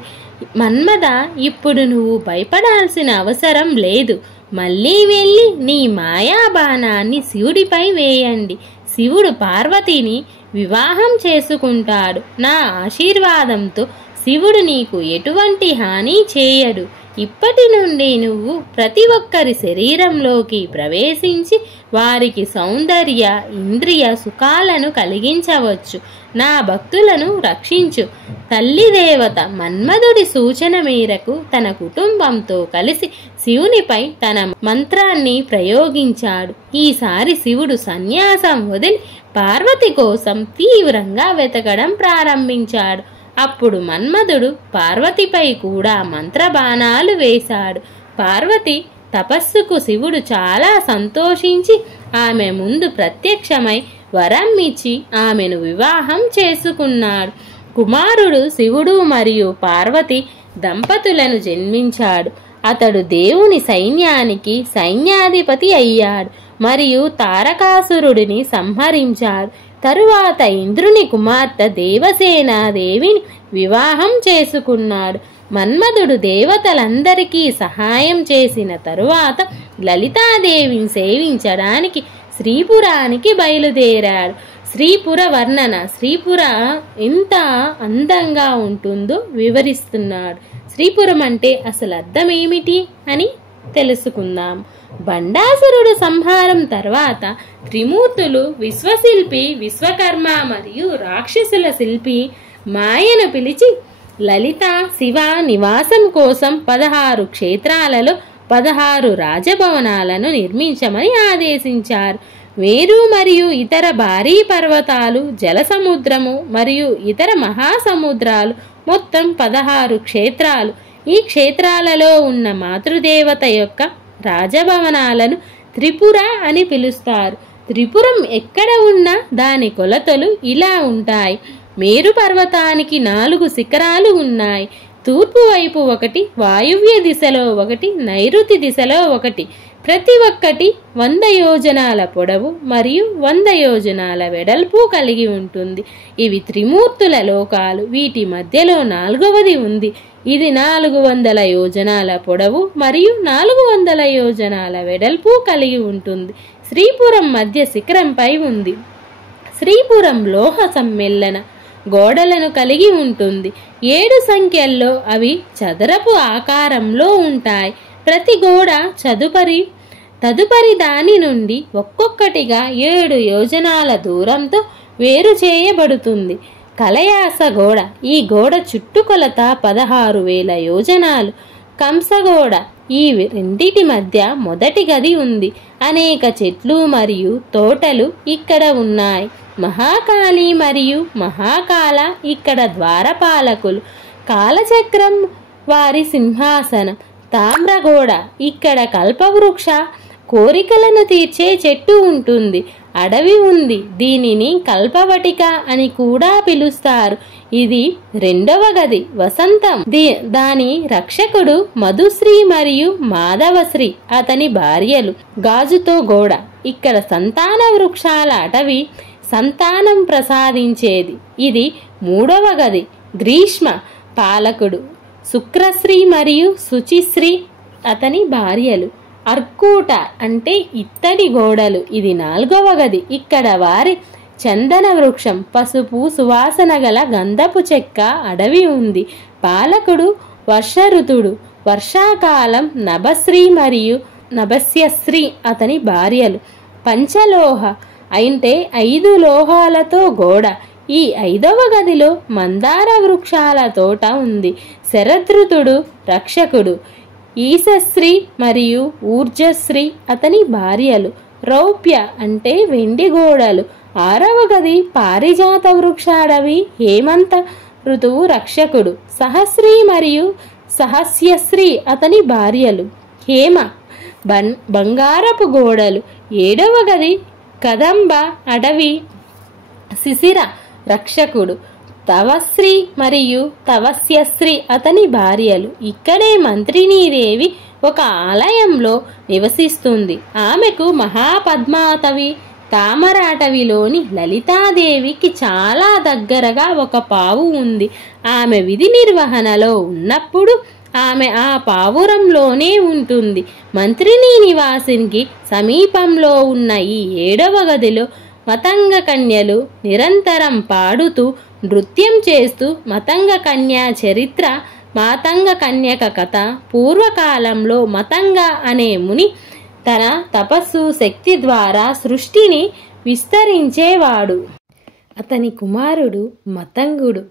మన్మథ, ఇప్పుడు నువ్వు భయపడాల్సిన అవసరం లేదు. మళ్ళీ వెళ్ళి నీ మాయాబాణాన్ని శివుడిపై వేయండి. శివుడు పార్వతిని వివాహం చేసుకుంటాడు. నా ఆశీర్వాదంతో శివుడు నీకు ఎటువంటి హాని చేయడు. ఇప్పటి నుండి నువ్వు ప్రతి ఒక్కరి శరీరంలోకి ప్రవేశించి వారికి సౌందర్య ఇంద్రియ సుఖాలను కలిగించవచ్చు. నా భక్తులను రక్షించు. తల్లి దేవత మన్మధుడి సూచన మేరకు తన కుటుంబంతో కలిసి శివునిపై తన మంత్రాన్ని ప్రయోగించాడు. ఈసారి శివుడు సన్యాసం వదిలి పార్వతి కోసం తీవ్రంగా వెతకడం ప్రారంభించాడు. అప్పుడు మన్మధుడు పార్వతిపై కూడా మంత్రబాణాలు వేశాడు. పార్వతి తపస్సుకు శివుడు చాలా సంతోషించి ఆమె ముందు ప్రత్యక్షమై వరం ఇచ్చి ఆమెను వివాహం చేసుకున్నాడు. కుమారుడు శివుడు మరియు పార్వతి దంపతులను జన్మించాడు. అతడు దేవుని సైన్యానికి సైన్యాధిపతి అయ్యాడు మరియు తారకాసురుడిని సంహరించాడు. తరువాత ఇంద్రుని కుమార్తె దేవసేనాదేవిని వివాహం చేసుకున్నాడు. మన్మధుడు దేవతలందరికీ సహాయం చేసిన తరువాత లలితాదేవిని సేవించడానికి శ్రీపురానికి బయలుదేరాడు. శ్రీపుర వర్ణన. శ్రీపుర ఎంత అందంగా ఉంటుందో వివరిస్తున్నాడు. శ్రీపురం అంటే అసలు అర్థం ఏమిటి అని తెలుసుకుందాం. బండాసురుడు సంహారం తర్వాత త్రిమూర్తులు విశ్వశిల్పి విశ్వకర్మ మరియు రాక్షసుల శిల్పి మాయను పిలిచి లలిత శివ నివాసం కోసం 16 క్షేత్రాలలో 16 రాజభవనాలను నిర్మించమని ఆదేశించారు. మేరు మరియు ఇతర భారీ పర్వతాలు, జలసముద్రము మరియు ఇతర మహాసముద్రాలు మొత్తం 16 క్షేత్రాలు. ఈ క్షేత్రాలలో ఉన్న మాతృదేవత యొక్క రాజభవనాలను త్రిపుర అని పిలుస్తారు. త్రిపురం ఎక్కడ ఉన్నా దాని కొలతలు ఇలా ఉంటాయి. మేరు పర్వతానికి 4 శిఖరాలు ఉన్నాయి. తూర్పు వైపు 1, వాయువ్య దిశలో 1, నైరుతి దిశలో 1. ప్రతి ఒక్కటి 100 యోజనాల పొడవు మరియు 100 యోజనాల వెడల్పు కలిగి ఉంటుంది. ఇవి త్రిమూర్తుల లోకాలు. వీటి మధ్యలో 4వది ఉంది. ఇది 400 యోజనాల పొడవు మరియు 400 యోజనాల వెడల్పు కలిగి ఉంటుంది. శ్రీపురం మధ్య శిఖరంపై ఉంది. శ్రీపురం లోహ సమ్మేళన గోడలను కలిగి ఉంటుంది. 7 సంఖ్యల్లో అవి చదరపు ఆకారంలో ఉంటాయి. ప్రతి గోడ తదుపరి దాని నుండి ఒక్కొక్కటిగా 7 యోజనాల దూరంతో వేరు చేయబడుతుంది. కలయాస గోడ. ఈ గోడ చుట్టుకొలత 16,000 యోజనాలు. కంసగోడ. ఈ రెండిటి మధ్య మొదటి గది ఉంది. అనేక చెట్లు మరియు తోటలు ఇక్కడ ఉన్నాయి. మహాకాళి మరియు మహాకాల ఇక్కడ ద్వారపాలకులు. కాలచక్రం వారి సింహాసనం. తామ్రగోడ. ఇక్కడ కల్పవృక్ష కోరికలను తీర్చే చెట్టు ఉంటుంది. అడవి ఉంది. దీనిని కల్పవటిక అని కూడా పిలుస్తారు. ఇది 2వ గది. వసంతం. దాని రక్షకుడు మధుశ్రీ మరియు మాధవశ్రీ అతని భార్యలు. గాజుతో గోడ. ఇక్కడ సంతాన వృక్షాల అటవీ సంతానం ప్రసాదించేది. ఇది 3వ గది. గ్రీష్మ. పాలకుడు శుక్రశ్రీ మరియు శుచిశ్రీ అతని భార్యలు. అర్కూట అంటే ఇత్తడి గోడలు. ఇది 4వ గది. ఇక్కడ వారి చందన వృక్షం, పసుపు సువాసన గల గంధపు చెక్క అడవి ఉంది. పాలకుడు వర్షరుతుడు. వర్షాకాలం నభశ్రీ మరియు నభస్యశ్రీ అతని భార్యలు. పంచలోహ అంటే 5 లోహాలతో గోడ. ఈ 5వ గదిలో మందార వృక్షాల తోట ఉంది. శరదృతుడు రక్షకుడు. ఈశశ్రీ మరియు ఊర్జశ్రీ అతని భార్యలు. రౌప్య అంటే వెండి గోడలు. 6వ గది పారిజాత వృక్షాడవి హేమంత ఋతువు రక్షకుడు. సహస్రీ మరియు సహస్యశ్రీ అతని భార్యలు. హేమ బంగారపు గోడలు. 7వ గది కదంబ అడవి శిశిర రక్షకుడు. తవశ్రీ మరియు తవస్యశ్రీ అతని భార్యలు. ఇక్కడే మంత్రినీదేవి ఒక ఆలయంలో నివసిస్తుంది. ఆమెకు మహాపద్మావతి తామరాటవిలోని లలితాదేవికి చాలా దగ్గరగా ఒక పావు ఉంది. ఆమె విధి నిర్వహణలో ఉన్నప్పుడు ఆమె ఆ పావురంలోనే ఉంటుంది. మంత్రిని నివాసానికి సమీపంలో ఉన్న ఈ 7వ గదిలో మతంగ కన్యలు నిరంతరం పాడుతూ నృత్యం చేస్తూ మతంగ కన్యా చరిత్ర, మాతంగ కన్యక కథ. పూర్వకాలంలో మతంగ అనే ముని తన తపస్సు శక్తి ద్వారా సృష్టిని విస్తరించేవాడు. అతని కుమారుడు మతంగుడు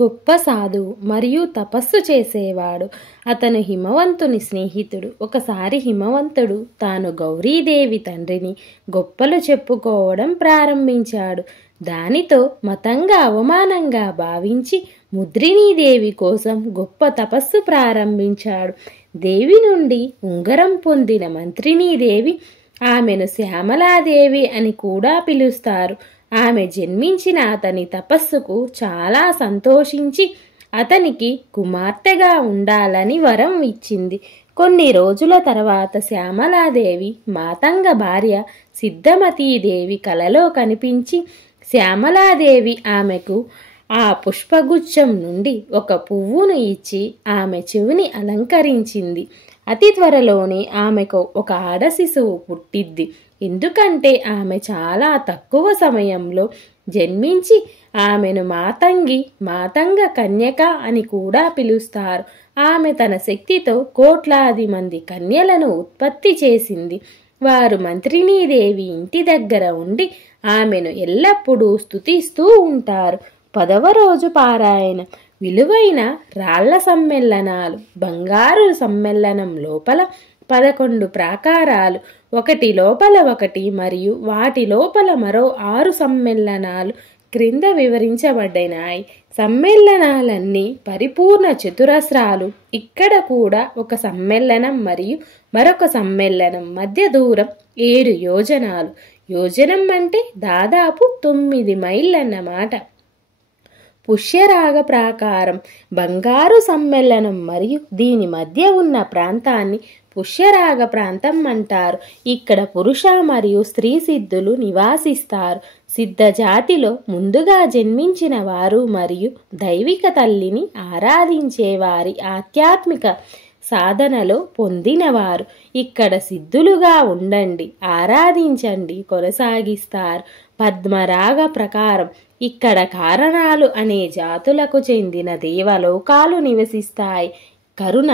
గొప్ప సాధువు మరియు తపస్సు చేసేవాడు. అతను హిమవంతుని స్నేహితుడు. ఒకసారి హిమవంతుడు తాను గౌరీదేవి తండ్రిని గొప్పలు చెప్పుకోవడం ప్రారంభించాడు. దానితో మతంగా అవమానంగా భావించి ముద్రినీదేవి కోసం గొప్ప తపస్సు ప్రారంభించాడు. దేవి నుండి ఉంగరం పొందిన మంత్రినీదేవి ఆమెను శ్యామలాదేవి అని కూడా పిలుస్తారు. ఆమె జన్మించిన అతని తపస్సుకు చాలా సంతోషించి అతనికి కుమార్తెగా ఉండాలని వరం ఇచ్చింది. కొన్ని రోజుల తర్వాత శ్యామలాదేవి మాతంగ భార్య సిద్ధమతీదేవి కలలో కనిపించి శ్యామలాదేవి ఆమెకు ఆ పుష్పగుచ్చం నుండి ఒక పువ్వును ఇచ్చి ఆమె చెవిని అలంకరించింది. అతి త్వరలోనే ఆమెకు ఒక ఆడ శిశువు పుట్టిద్ది. ఎందుకంటే ఆమె చాలా తక్కువ సమయంలో జన్మించి ఆమెను మాతంగ కన్యక అని కూడా పిలుస్తారు. ఆమె తన శక్తితో కోట్లాది మంది కన్యలను ఉత్పత్తి చేసింది. వారు మంత్రినీదేవి ఇంటి దగ్గర ఉండి ఆమెను ఎల్లప్పుడూ స్తుతిస్తూ ఉంటారు. 10వ రోజు పారాయణం. విలువైన రాళ్ల సమ్మేళనాలు. బంగారు సమ్మేళనం లోపల 11 ప్రాకారాలు, ఒకటి లోపల ఒకటి మరియు వాటి లోపల మరో 6 సమ్మేళనాలు క్రింద వివరించబడినాయి. సమ్మేళనాలన్నీ పరిపూర్ణ చతురస్రాలు. ఇక్కడ కూడా ఒక సమ్మేళనం మరియు మరొక సమ్మేళనం మధ్య దూరం 7 యోజనాలు. యోజనం అంటే దాదాపు 9 మైళ్ళన్నమాట. పుష్యరాగ ప్రాకారం. బంగారు సమ్మేళనం మరియు దీని మధ్య ఉన్న ప్రాంతాన్ని పుష్యరాగ ప్రాంతం అంటారు. ఇక్కడ పురుష మరియు స్త్రీ సిద్ధులు నివాసిస్తారు. సిద్ధ జాతిలో ముందుగా జన్మించిన వారు మరియు దైవిక తల్లిని ఆరాధించేవారి ఆధ్యాత్మిక సాధనలో పొందినవారు ఇక్కడ సిద్ధులుగా ఉండండి, ఆరాధించండి, కొనసాగిస్తారు. పద్మరాగ ప్రకారం. ఇక్కడ కారణాలు అనే జాతులకు చెందిన దేవలోకాలు నివసిస్తాయి. కరుణ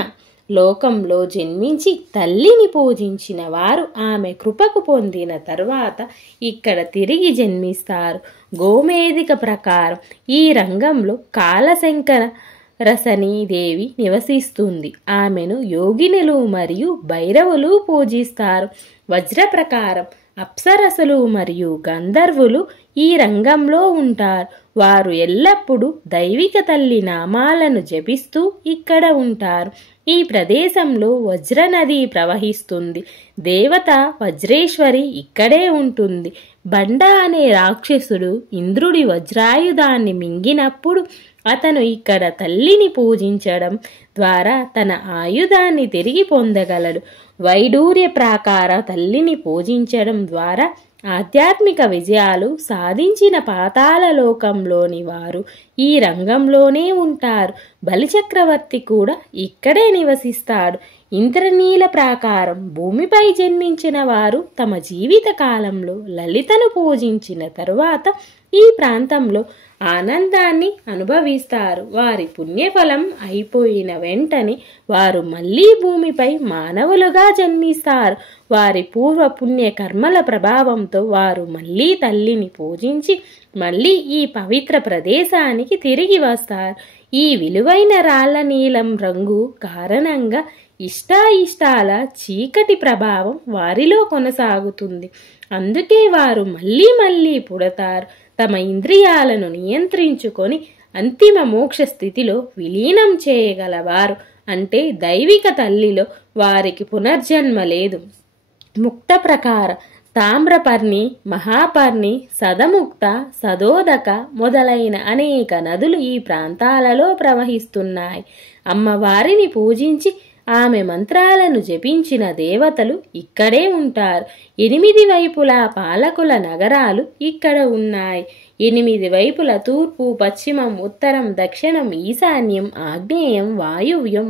లోకంలో జన్మించి తల్లిని పూజించిన వారు ఆమె కృపకు పొందిన తర్వాత ఇక్కడ తిరిగి జన్మిస్తారు. గోమేధిక ప్రకారం. ఈ రంగంలో కాలశంకర రసనీదేవి నివసిస్తుంది. ఆమెను యోగినులు మరియు భైరవులు పూజిస్తారు. వజ్ర ప్రకారం. అప్సరసలు మరియు గంధర్వులు ఈ రంగంలో ఉంటారు. వారు ఎల్లప్పుడూ దైవిక తల్లి నామాలను జపిస్తూ ఇక్కడ ఉంటారు. ఈ ప్రదేశంలో వజ్ర నది ప్రవహిస్తుంది. దేవత వజ్రేశ్వరి ఇక్కడే ఉంటుంది. బండ అనే రాక్షసుడు ఇంద్రుడి వజ్రాయుధాన్ని మింగినప్పుడు అతను ఇక్కడ తల్లిని పూజించడం ద్వారా తన ఆయుధాన్ని తిరిగి పొందగలడు. వైడూర్య ప్రాకార. తల్లిని పూజించడం ద్వారా ఆధ్యాత్మిక విజయాలు సాధించిన పాతాళ లోకంలోని వారు ఈ రంగంలోనే ఉంటారు. బలిచక్రవర్తి కూడా ఇక్కడే నివసిస్తాడు. ఇంద్రనీల ప్రాకారం. భూమిపై జన్మించిన వారు తమ జీవిత కాలంలో లలితను పూజించిన తరువాత ఈ ప్రాంతంలో ఆనందాన్ని అనుభవిస్తారు. వారి పుణ్యఫలం అయిపోయిన వెంటనే వారు మళ్ళీ భూమిపై మానవులుగా జన్మిస్తారు. వారి పూర్వ పుణ్య కర్మల ప్రభావంతో వారు మళ్ళీ తల్లిని పూజించి మళ్ళీ ఈ పవిత్ర ప్రదేశానికి తిరిగి వస్తారు. ఈ విలువైన రాళ్ల నీలం రంగు కారణంగా ఇష్టాయిష్టాల చీకటి ప్రభావం వారిలో కొనసాగుతుంది. అందుకే వారు మళ్ళీ మళ్ళీ పుడతారు. తమ ఇంద్రియాలను నియంత్రించుకొని అంతిమ మోక్ష స్థితిలో విలీనం చేయగలవారు. అంటే దైవిక తల్లిలో వారికి పునర్జన్మ లేదు. ముక్త ప్రకార, తామ్రపర్ణి, మహాపర్ణి, సదముక్త, సదోదక మొదలైన అనేక నదులు ఈ ప్రాంతాలలో ప్రవహిస్తున్నాయి. అమ్మవారిని పూజించి ఆమె మంత్రాలను జపించిన దేవతలు ఇక్కడే ఉంటారు. 8 వైపులా పాలకుల నగరాలు ఇక్కడ ఉన్నాయి. 8 వైపుల తూర్పు, పశ్చిమం, ఉత్తరం, దక్షిణం, ఈశాన్యం, ఆగ్నేయం, వాయువ్యం,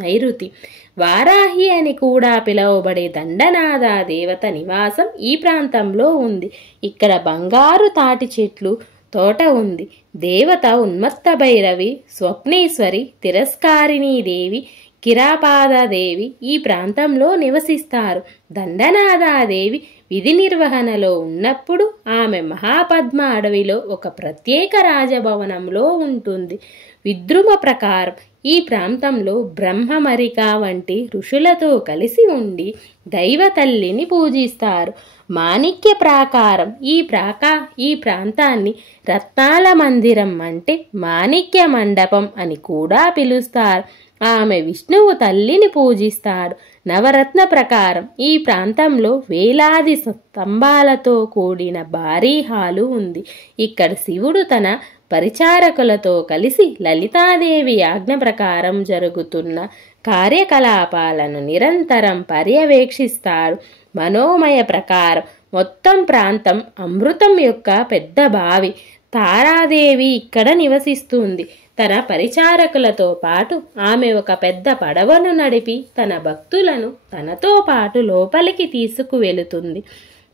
నైరుతి. వారాహి అని కూడా పిలువబడే దండనాథ దేవత నివాసం ఈ ప్రాంతంలో ఉంది. ఇక్కడ బంగారు తాటి చెట్లు తోట ఉంది. దేవత ఉన్మత్త భైరవి, స్వప్నేశ్వరి, తిరస్కారిణీ దేవి, కిరాపాదాదేవి ఈ ప్రాంతంలో నివసిస్తారు. దండనాదాదేవి విధి నిర్వహణలో ఉన్నప్పుడు ఆమె మహాపద్మ అడవిలో ఒక ప్రత్యేక రాజభవనంలో ఉంటుంది. విద్రుమ ప్రకారం ఈ ప్రాంతంలో బ్రహ్మమరిక వంటి ఋషులతో కలిసి ఉండి దైవతల్లిని పూజిస్తారు. మాణిక్య ప్రాకారం ఈ ప్రాంతాన్ని రత్నాల మందిరం అంటే మాణిక్య మండపం అని కూడా పిలుస్తారు. ఆమె విష్ణువు తల్లిని పూజిస్తాడు. నవరత్న ప్రకారం ఈ ప్రాంతంలో వేలాది స్తంభాలతో కూడిన భారీ హాలు ఉంది. ఇక్కడ శివుడు తన పరిచారకులతో కలిసి లలితాదేవి ఆజ్ఞ ప్రకారం జరుగుతున్న కార్యకలాపాలను నిరంతరం పర్యవేక్షిస్తాడు. మనోమయ ప్రకారం మొత్తం ప్రాంతం అమృతం యొక్క పెద్ద బావి. తారాదేవి ఇక్కడ నివసిస్తుంది. తన పరిచారకులతో పాటు ఆమె ఒక పెద్ద పడవను నడిపి తన భక్తులను తనతో పాటు లోపలికి తీసుకువెళుతుంది.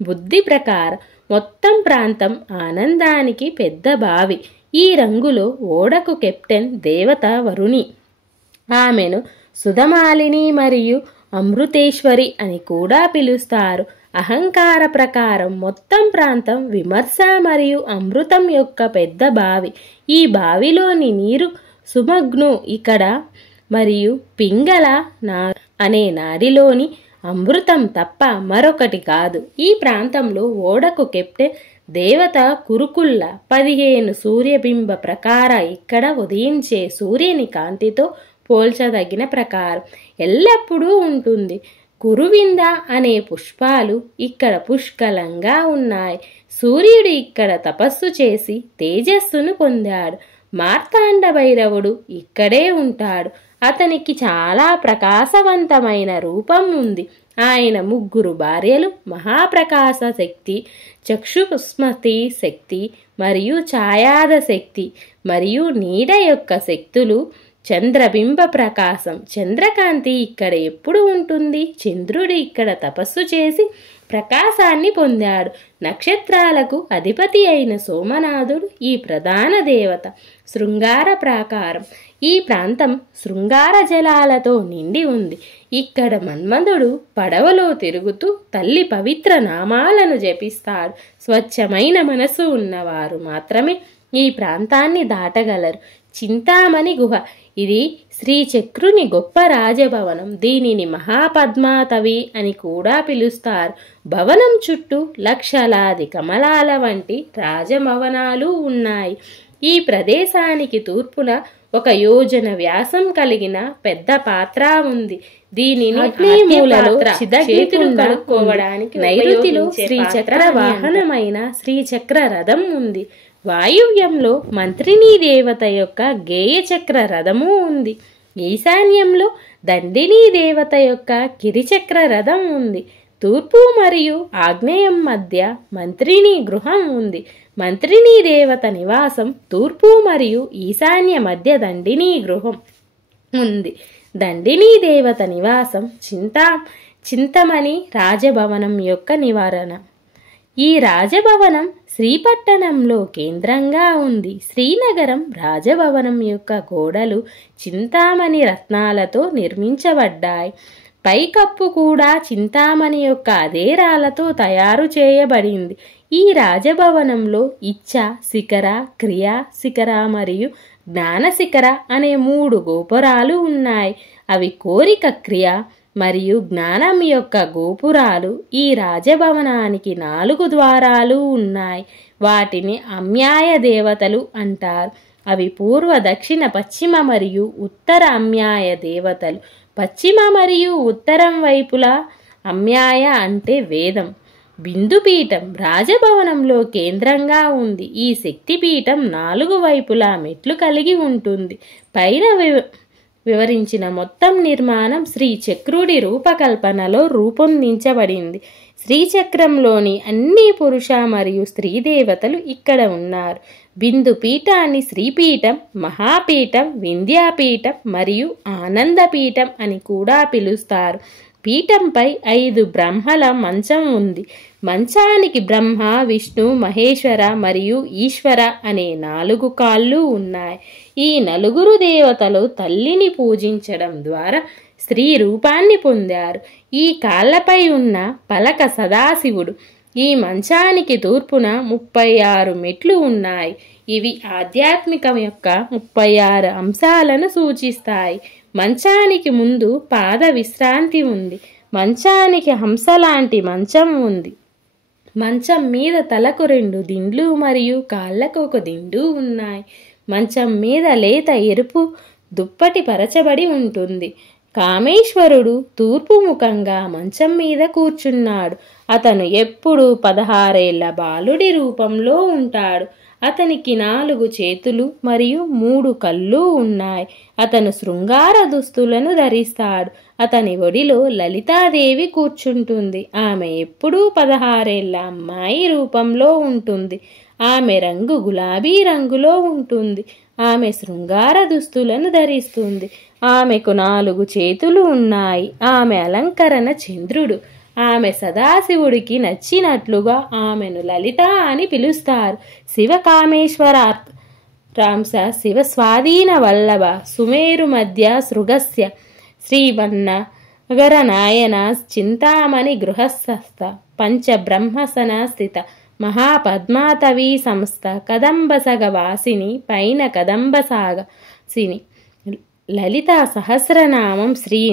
బుద్ధి ప్రకారం మొత్తం ప్రాంతం ఆనందానికి పెద్ద బావి. ఈ రంగులో ఓడకు కెప్టెన్ దేవత వరుణి. ఆమెను సుధమాలిని మరియు అమృతేశ్వరి అని కూడా పిలుస్తారు. అహంకార ప్రకారం మొత్తం ప్రాంతం విమర్శ మరియు అమృతం యొక్క పెద్ద బావి. ఈ బావిలోని నీరు సుమగ్ను ఇక్కడ మరియు పింగళ అనే నాడిలోని అమృతం తప్ప మరొకటి కాదు. ఈ ప్రాంతంలో ఓడకు కెప్టెన్ దేవత కురుకుల్ల 15 సూర్యబింబ ప్రకార ఇక్కడ ఉదయించే సూర్యుని కాంతితో పోల్చదగిన ప్రకారం ఎల్లప్పుడూ ఉంటుంది. కురువింద అనే పుష్పాలు ఇక్కడ పుష్కలంగా ఉన్నాయి. సూర్యుడు ఇక్కడ తపస్సు చేసి తేజస్సును పొందాడు. మార్తాండ భైరవుడు ఇక్కడే ఉంటాడు. అతనికి చాలా ప్రకాశవంతమైన రూపం ఉంది. ఆయన 3 భార్యలు మహాప్రకాశ శక్తి, చక్షుస్మతి శక్తి మరియు ఛాయాద శక్తి మరియు నీడ యొక్క శక్తులు. చంద్రబింబ ప్రకాశం, చంద్రకాంతి ఇక్కడ ఎప్పుడు ఉంటుంది. చంద్రుడు ఇక్కడ తపస్సు చేసి ప్రకాశాన్ని పొందాడు. నక్షత్రాలకు అధిపతి అయిన సోమనాథుడు ఈ ప్రధాన దేవత. శృంగార ప్రాకారం ఈ ప్రాంతం శృంగార జలాలతో నిండి ఉంది. ఇక్కడ మన్మధుడు పడవలో తిరుగుతూ తల్లి పవిత్ర నామాలను జపిస్తాడు. స్వచ్ఛమైన మనసు ఉన్నవారు మాత్రమే ఈ ప్రాంతాన్ని దాటగలరు. చింతామణి గుహ ఇది శ్రీచక్రుని గొప్ప రాజభవనం. దీనిని మహాపద్మాతవి అని కూడా పిలుస్తారు. భవనం చుట్టూ లక్షలాది కమలాల వంటి రాజభవనాలు ఉన్నాయి. ఈ ప్రదేశానికి తూర్పున 1 యోజన వ్యాసం కలిగిన పెద్ద పాత్ర ఉంది. దీనిని అగ్నిమూలలో చిదగ్నితులు కడుక్కోవడానికి నైరుతిలో శ్రీచక్ర వాహనమైన శ్రీచక్ర రథం ఉంది. వాయువ్యంలో మంత్రినీ దేవత యొక్క గేయచక్ర రథము ఉంది. ఈశాన్యంలో దండినీ దేవత యొక్క గిరిచక్ర రథం ఉంది. తూర్పు మరియు ఆగ్నేయం మధ్య మంత్రినీ గృహం ఉంది. మంత్రినీ దేవత నివాసం తూర్పు మరియు ఈశాన్య మధ్య దండినీ గృహం ఉంది. దండినీ దేవత నివాసం చింతమణి రాజభవనం యొక్క నివారణ. ఈ రాజభవనం శ్రీపట్టణంలో కేంద్రంగా ఉంది. శ్రీనగరం రాజభవనం యొక్క గోడలు చింతామణి రత్నాలతో నిర్మించబడ్డాయి. పైకప్పు కూడా చింతామణి యొక్క అదే రాళ్లతో తయారు చేయబడింది. ఈ రాజభవనంలో ఇచ్చ శిఖర, క్రియా శిఖర మరియు జ్ఞాన శిఖర అనే 3 గోపురాలు ఉన్నాయి. అవి కోరిక క్రియ మరియు జ్ఞానం యొక్క గోపురాలు. ఈ రాజభవనానికి 4 ద్వారాలు ఉన్నాయి. వాటిని అమ్యాయ దేవతలు అంటారు. అవి పూర్వ, దక్షిణ, పశ్చిమ మరియు ఉత్తర అమ్యాయ దేవతలు. పశ్చిమ మరియు ఉత్తరం వైపులా అమ్యాయ అంటే వేదం. బిందుపీఠం రాజభవనంలో కేంద్రంగా ఉంది. ఈ శక్తిపీఠం 4 వైపులా మెట్లు కలిగి ఉంటుంది. పైన వివరించిన మొత్తం నిర్మాణం శ్రీచక్రుడి రూపకల్పనలో రూపొందించబడింది. శ్రీచక్రంలోని అన్ని పురుష మరియు స్త్రీ దేవతలు ఇక్కడ ఉన్నారు. బిందు పీఠాన్ని శ్రీపీఠం, మహాపీఠం, వింధ్యాపీఠం మరియు ఆనందపీఠం అని కూడా పిలుస్తారు. పీఠంపై 5 బ్రహ్మల మంచం ఉంది. మంచానికి బ్రహ్మ, విష్ణు, మహేశ్వర మరియు ఈశ్వర అనే 4 కాళ్ళు ఉన్నాయి. ఈ 4 దేవతలు తల్లిని పూజించడం ద్వారా స్త్రీ రూపాన్ని పొందారు. ఈ కాళ్ళపై ఉన్న పలక సదాశివుడు. ఈ మంచానికి తూర్పున 36 మెట్లు ఉన్నాయి. ఇవి ఆధ్యాత్మికం యొక్క 36 అంశాలను సూచిస్తాయి. మంచానికి ముందు పాద విశ్రాంతి ఉంది. మంచానికి హంసలాంటి మంచం ఉంది. మంచం మీద తలకు 2 దిండ్లు మరియు కాళ్లకు 1 దిండు ఉన్నాయి. మంచం మీద లేత ఎరుపు దుప్పటి పరచబడి ఉంటుంది. కామేశ్వరుడు తూర్పు ముఖంగా మంచం మీద కూర్చున్నాడు. అతను ఎప్పుడూ 16 ఏళ్ల బాలుడి రూపంలో ఉంటాడు. అతనికి 4 చేతులు మరియు 3 కళ్ళు ఉన్నాయి. అతను శృంగార దుస్తులను ధరిస్తాడు. అతని ఒడిలో లలితాదేవి కూర్చుంటుంది. ఆమె ఎప్పుడూ 16 ఏళ్ల అమ్మాయి రూపంలో ఉంటుంది. ఆమె రంగు గులాబీ రంగులో ఉంటుంది. ఆమె శృంగార దుస్తులను ధరిస్తుంది. ఆమెకు 4 చేతులు ఉన్నాయి. ఆమె అలంకరణ చంద్రుడు. ఆమె సదాశివుడికి నచ్చినట్లుగా ఆమెను లలిత అని పిలుస్తారు. శివకామేశ్వరార్థ రాంస శివ స్వాధీన వల్లభ సుమేరు మధ్య సృగస్య శ్రీవన్నగర నాయన చింతామణి గృహస్థ పంచబ్రహ్మసన స్థిత మహాపద్మాతవీ సంస్థ కదంబసగ వాసిని పైన కదంబసాగసిని లలితా సహస్రనామం శ్రీ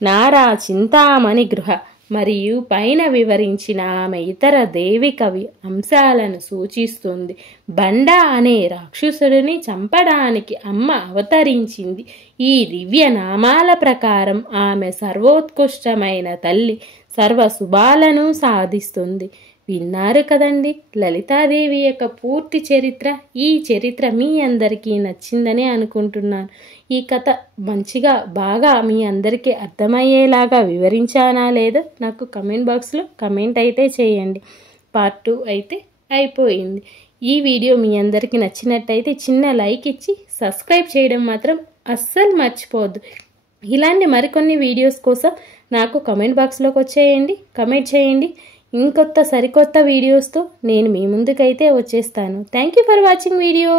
నారా చింతామణి గృహ మరియు పైన వివరించిన ఆమె ఇతర దేవిక అంశాలను సూచిస్తుంది. బండ అనే రాక్షసుడిని చంపడానికి అమ్మ అవతరించింది. ఈ దివ్య నామాల ప్రకారం ఆమె సర్వోత్కృష్టమైన తల్లి, సర్వ శుభాలను సాధిస్తుంది. విన్నారు కదండి లలితాదేవి యొక్క పూర్తి చరిత్ర. ఈ చరిత్ర మీ అందరికీ నచ్చిందని అనుకుంటున్నాను. ఈ కథ మంచిగా బాగా మీ అందరికీ అర్థమయ్యేలాగా వివరించానా లేదా నాకు కమెంట్ బాక్స్లో కమెంట్ అయితే చేయండి. పార్ట్ 2 అయితే అయిపోయింది. ఈ వీడియో మీ అందరికీ నచ్చినట్టయితే చిన్న లైక్ ఇచ్చి సబ్స్క్రైబ్ చేయడం మాత్రం అస్సలు మర్చిపోవద్దు. ఇలాంటి మరికొన్ని వీడియోస్ కోసం నాకు కమెంట్ బాక్స్లోకి వచ్చేయండి, కమెంట్ చేయండి. ఇంకొత్త సరికొత్త వీడియోస్తో నేను మీ ముందుకైతే వచ్చేస్తాను. Thank you for watching video.